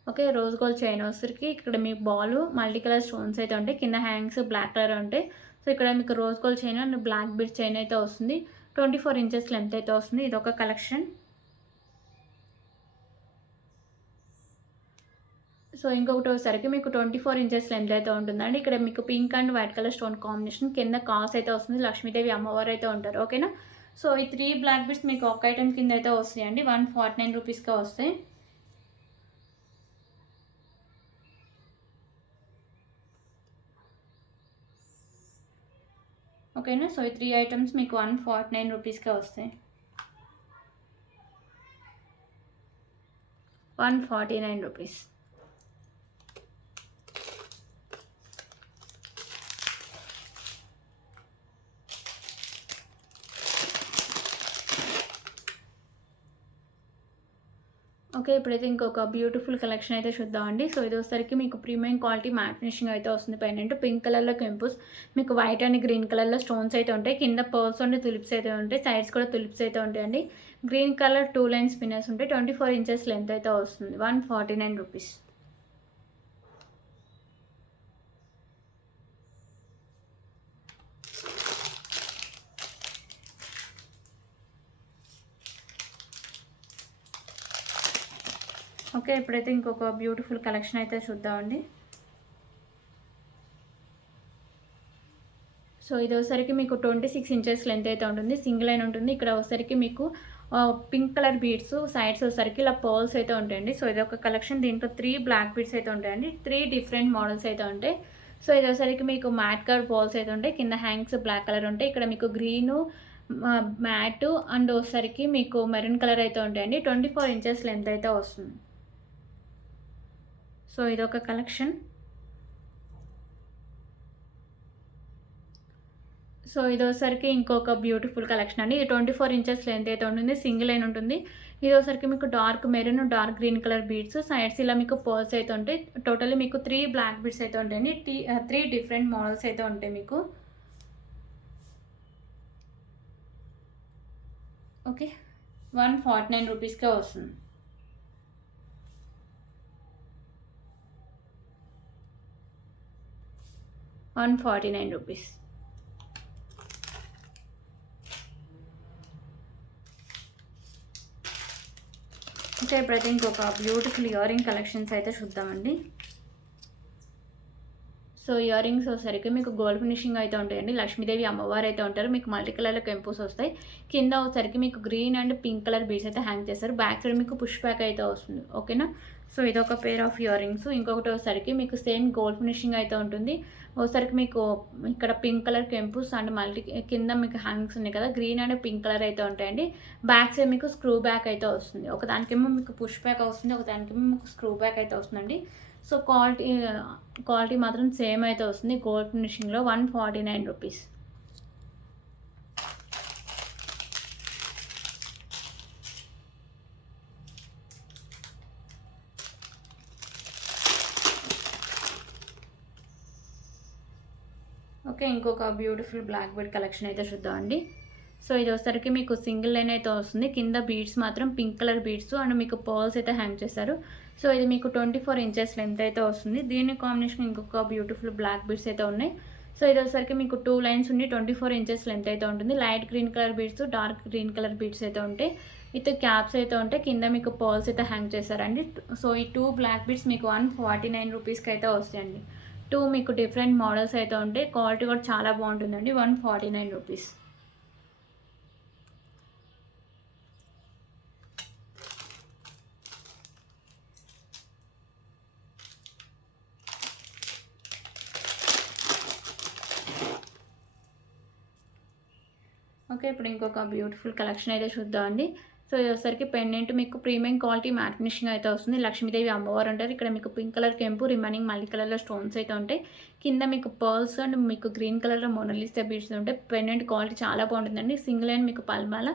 ఓకే. రోజ్ గోల్డ్ చైన్ వచ్చేసరికి ఇక్కడ మీకు బాలు మల్టీ కలర్ స్టోన్స్ అయితే ఉంటాయి. కింద హ్యాంగ్స్ బ్లాక్ కలర్ ఉంటాయి. సో, ఇక్కడ మీకు rose gold chain and black bead chain అయితే వస్తుంది. 24 ఇంచెస్ లెంత్ అయితే వస్తుంది. ఇదొక కలెక్షన్. సో, ఇంకొకటి వచ్చేసరికి మీకు 24 ఇంచెస్ లెంత్ అయితే ఉంటుందండి. ఇక్కడ మీకు pink and white colour stone combination కింద కాస్ అయితే వస్తుంది. లక్ష్మీదేవి అమ్మవారు అయితే ఉంటారు. ఓకేనా. సో, ఈ 3 బ్లాక్ బీడ్స్ మీకు ఒక ఐటెం కింద అయితే వస్తాయండి. 149 రూపీస్‌కే వస్తాయి. ఓకేనా. సో, ఈ 3 ఐటమ్స్ మీకు 149 రూపీస్‌కే వస్తాయి. 149 రూపీస్. ఓకే. ఇప్పుడైతే ఇంకొక బ్యూటిఫుల్ కలెక్షన్ అయితే చూద్దామండి. సో, ఇది వచ్చేసరికి మీకు ప్రీమియం క్వాలిటీ మ్యాట్ ఫినిషింగ్ అయితే వస్తుంది. పెండెంట్ పింక్ కలర్‌లో కెంపుస్ మీకు వైట్ అండ్ గ్రీన్ కలర్‌లో స్టోన్స్ అయితే ఉంటాయి. కింద పర్ల్స్ అండ్ తులిప్స్ అయితే ఉంటాయి. సైడ్స్ కూడా తులిప్స్ అయితే ఉంటాయండి. గ్రీన్ కలర్ 2 లైన్స్ పిన్నర్స్ ఉంటాయి. 24 ఇంచెస్ లెంత్ అయితే వస్తుంది. 149 రూపీస్. ఓకే. ఇప్పుడైతే ఇంకొక బ్యూటిఫుల్ కలెక్షన్ అయితే చూద్దామండి. సో, ఇది వచ్చేసరికి మీకు 26 ఇంచెస్ లెంత్ అయితే ఉంటుంది. సింగిల్ లైన్ ఉంటుంది. ఇక్కడ వచ్చేసరికి మీకు పింక్ కలర్ బీడ్స్ సైడ్స్ వచ్చేసరికి ఇలా పర్ల్స్ అయితే ఉంటాయండి. సో, ఇదొక కలెక్షన్. దీంట్లో 3 బ్లాక్ బీడ్స్ అయితే ఉంటాయండి. 3 డిఫరెంట్ మోడల్స్ అయితే ఉంటాయి. సో, ఇది వచ్చేసరికి మీకు మ్యాట్ కలర్ బాల్స్ అయితే ఉంటాయి. కింద హ్యాంగ్స్ బ్లాక్ కలర్ ఉంటాయి. ఇక్కడ మీకు గ్రీను మ్యాట్ అండ్ వచ్చేసరికి మీకు మెరూన్ కలర్ అయితే ఉంటాయండి. 24 ఇంచెస్ లెంత్ అయితే వస్తుంది. సో, ఇదొక కలెక్షన్. సో, ఇదోసరికి ఇంకొక బ్యూటిఫుల్ కలెక్షన్ అండి. ఇది 24 ఇంచెస్ లెంత్ అయితే ఉంటుంది. సింగిల్ లైన్ ఉంటుంది. ఇదోసరికి మీకు dark maroon, dark green colour beads. Sides ఇలా మీకు పర్ల్స్ అయితే ఉంటాయి. టోటల్లీ మీకు 3 బ్లాక్ బీడ్స్ అయితే ఉంటాయండి. 3 డిఫరెంట్ మోడల్స్ అయితే ఉంటాయి మీకు. ఓకే. 149 రూపీస్‌కే వస్తుంది. . 149 రూపీస్. ఓకే, ఇప్పుడైతే ఇంకొక బ్యూటిఫుల్ ఇయర్ రింగ్ కలెక్షన్స్ అయితే చూద్దామండి. సో ఇయర్ రింగ్స్ వచ్చేసరికి మీకు గోల్డ్ ఫినిషింగ్ అయితే ఉంటాయండి. లక్ష్మీదేవి అమ్మవారు అయితే ఉంటారు. మీకు మల్టీ కలర్లో కెంపుస్ వస్తాయి. కింద వచ్చేసరికి మీకు green and pink colour beads అయితే హ్యాంగ్ చేస్తారు. బ్యాక్ సైడ్ మీకు పుష్ బ్యాక్ అయితే వస్తుంది. ఓకేనా. సో ఇదొక పేర్ ఆఫ్ ఇయర్ రింగ్స్. ఇంకొకటి వచ్చేసరికి మీకు సేమ్ గోల్డ్ ఫినిషింగ్ అయితే ఉంటుంది. ఒకసారికి మీకు ఇక్కడ పింక్ కలర్ కెంపుస్ అండ్ మల్టీ కింద మీకు హ్యాంగ్స్ ఉన్నాయి కదా, గ్రీన్ అండ్ పింక్ కలర్ అయితే ఉంటాయండి. బ్యాక్ సైడ్ మీకు స్క్రూ బ్యాక్ అయితే వస్తుంది. ఒక దానికేమో మీకు పుష్ బ్యాక్ వస్తుంది, ఒక దానికేమో మీకు స్క్రూ బ్యాక్ అయితే వస్తుందండి. సో క్వాలిటీ మాత్రం సేమ్ అయితే వస్తుంది. గోల్డ్ ఫినిషింగ్లో 149 రూపీస్. ఓకే, ఇంకొక బ్యూటిఫుల్ బ్లాక్ బెడ్ కలెక్షన్ అయితే చూద్దామండి. సో ఇది వచ్చేసరికి మీకు సింగిల్ లైన్ అయితే వస్తుంది. కింద బీడ్స్ మాత్రం పింక్ కలర్ బీడ్స్ అండ్ మీకు పర్ల్స్ అయితే హ్యాంగ్ చేస్తారు. సో ఇది మీకు 24 ఇంచెస్ లెంత్ అయితే వస్తుంది. దీని కాంబినేషన్ ఇంకొక బ్యూటిఫుల్ బ్లాక్ బీడ్స్ అయితే ఉన్నాయి. సో ఇది వచ్చేసరికి మీకు 2 లైన్స్ ఉండి 24 ఇంచెస్ లెంత్ అయితే ఉంటుంది. Light green colour beads, dark green colour beads అయితే ఉంటాయి. విత్ క్యాప్స్ అయితే ఉంటాయి. కింద మీకు పర్ల్స్ అయితే హ్యాంగ్ చేస్తారండి. సో ఈ 2 బ్లాక్ బీడ్స్ మీకు 149 రూపీస్కి అయితే వస్తాయండి. 2 మీకు డిఫరెంట్ మోడల్స్ అయితే ఉంటాయి. క్వాలిటీ కూడా చాలా బాగుంటుందండి. 149 రూపీస్. ఓకే, ఇప్పుడు ఇంకొక బ్యూటిఫుల్ కలెక్షన్ అయితే చూద్దామండి. సో ఇది వచ్చేసరికి పెండెంట్ మీకు ప్రీమియం క్వాలిటీ మ్యాట్ ఫినిషింగ్ అయితే వస్తుంది. లక్ష్మీదేవి అమ్మవారు ఉంటారు. ఇక్కడ మీకు పింక్ కలర్ కెంపు, రిమైనింగ్ మల్టీ కలర్లో స్టోన్స్ అయితే ఉంటాయి. కింద మీకు పర్ల్స్ అండ్ మీకు గ్రీన్ కలర్లో మొనలిస్తా బీడ్స్ ఉంటాయి. పెండెంట్ క్వాలిటీ చాలా బాగుంటుందండి. సింగిల్ అండ్ మీకు పల్మాల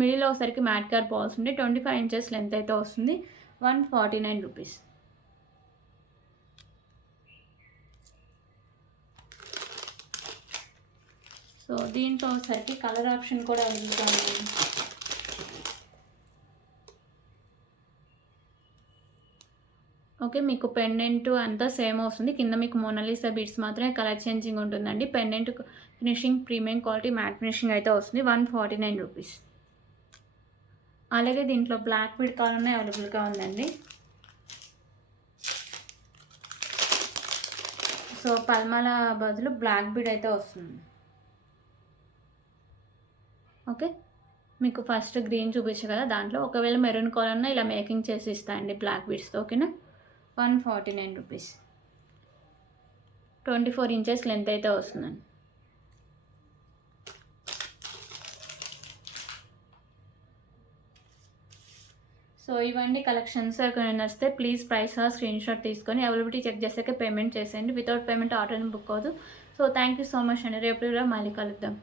మిడిల్లో ఒకసారికి మ్యాట్ కలర్ బాల్స్ ఉంటాయి. 25 ఇంచెస్ లెంత్ అయితే వస్తుంది. 149 రూపీస్. సో దీంట్లో ఒకసారికి కలర్ ఆప్షన్ కూడా అడుగుతాను. ఓకే, మీకు పెండెంట్ అంతా సేమ్ వస్తుంది. కింద మీకు మోనాలిసా బీడ్స్ మాత్రమే కలర్ చేంజింగ్ ఉంటుందండి. Pendant finishing premium quality matte finishing అయితే వస్తుంది. 149 రూపీస్. అలాగే దీంట్లో బ్లాక్ బీడ్ కావాలన్నా అవైలబుల్గా ఉందండి. సో పల్మాల బదులు బ్లాక్ బీడ్ అయితే వస్తుంది. ఓకే, మీకు ఫస్ట్ గ్రీన్ చూపించే కదా, దాంట్లో ఒకవేళ మెరూన్ కావాలన్నా ఇలా మేకింగ్ చేసి ఇస్తాయండి బ్లాక్ బీడ్స్తో. ఓకేనా. 149 రూపీస్. 24 ఇంచెస్ లెంత్ అయితే వస్తుందండి. సో ఇవన్నీ కలెక్షన్స్ ఎక్కడైనా నచ్చితే ప్లీజ్ ప్రైస్ స్క్రీన్ షాట్ తీసుకొని అవైలబిలిటీ చెక్ చేసాక పేమెంట్ చేసేయండి. వితౌట్ పేమెంట్ ఆర్డర్ బుక్ అవ్వదు. So thank you so much అండి. రేపు మళ్ళీ కలుద్దాం.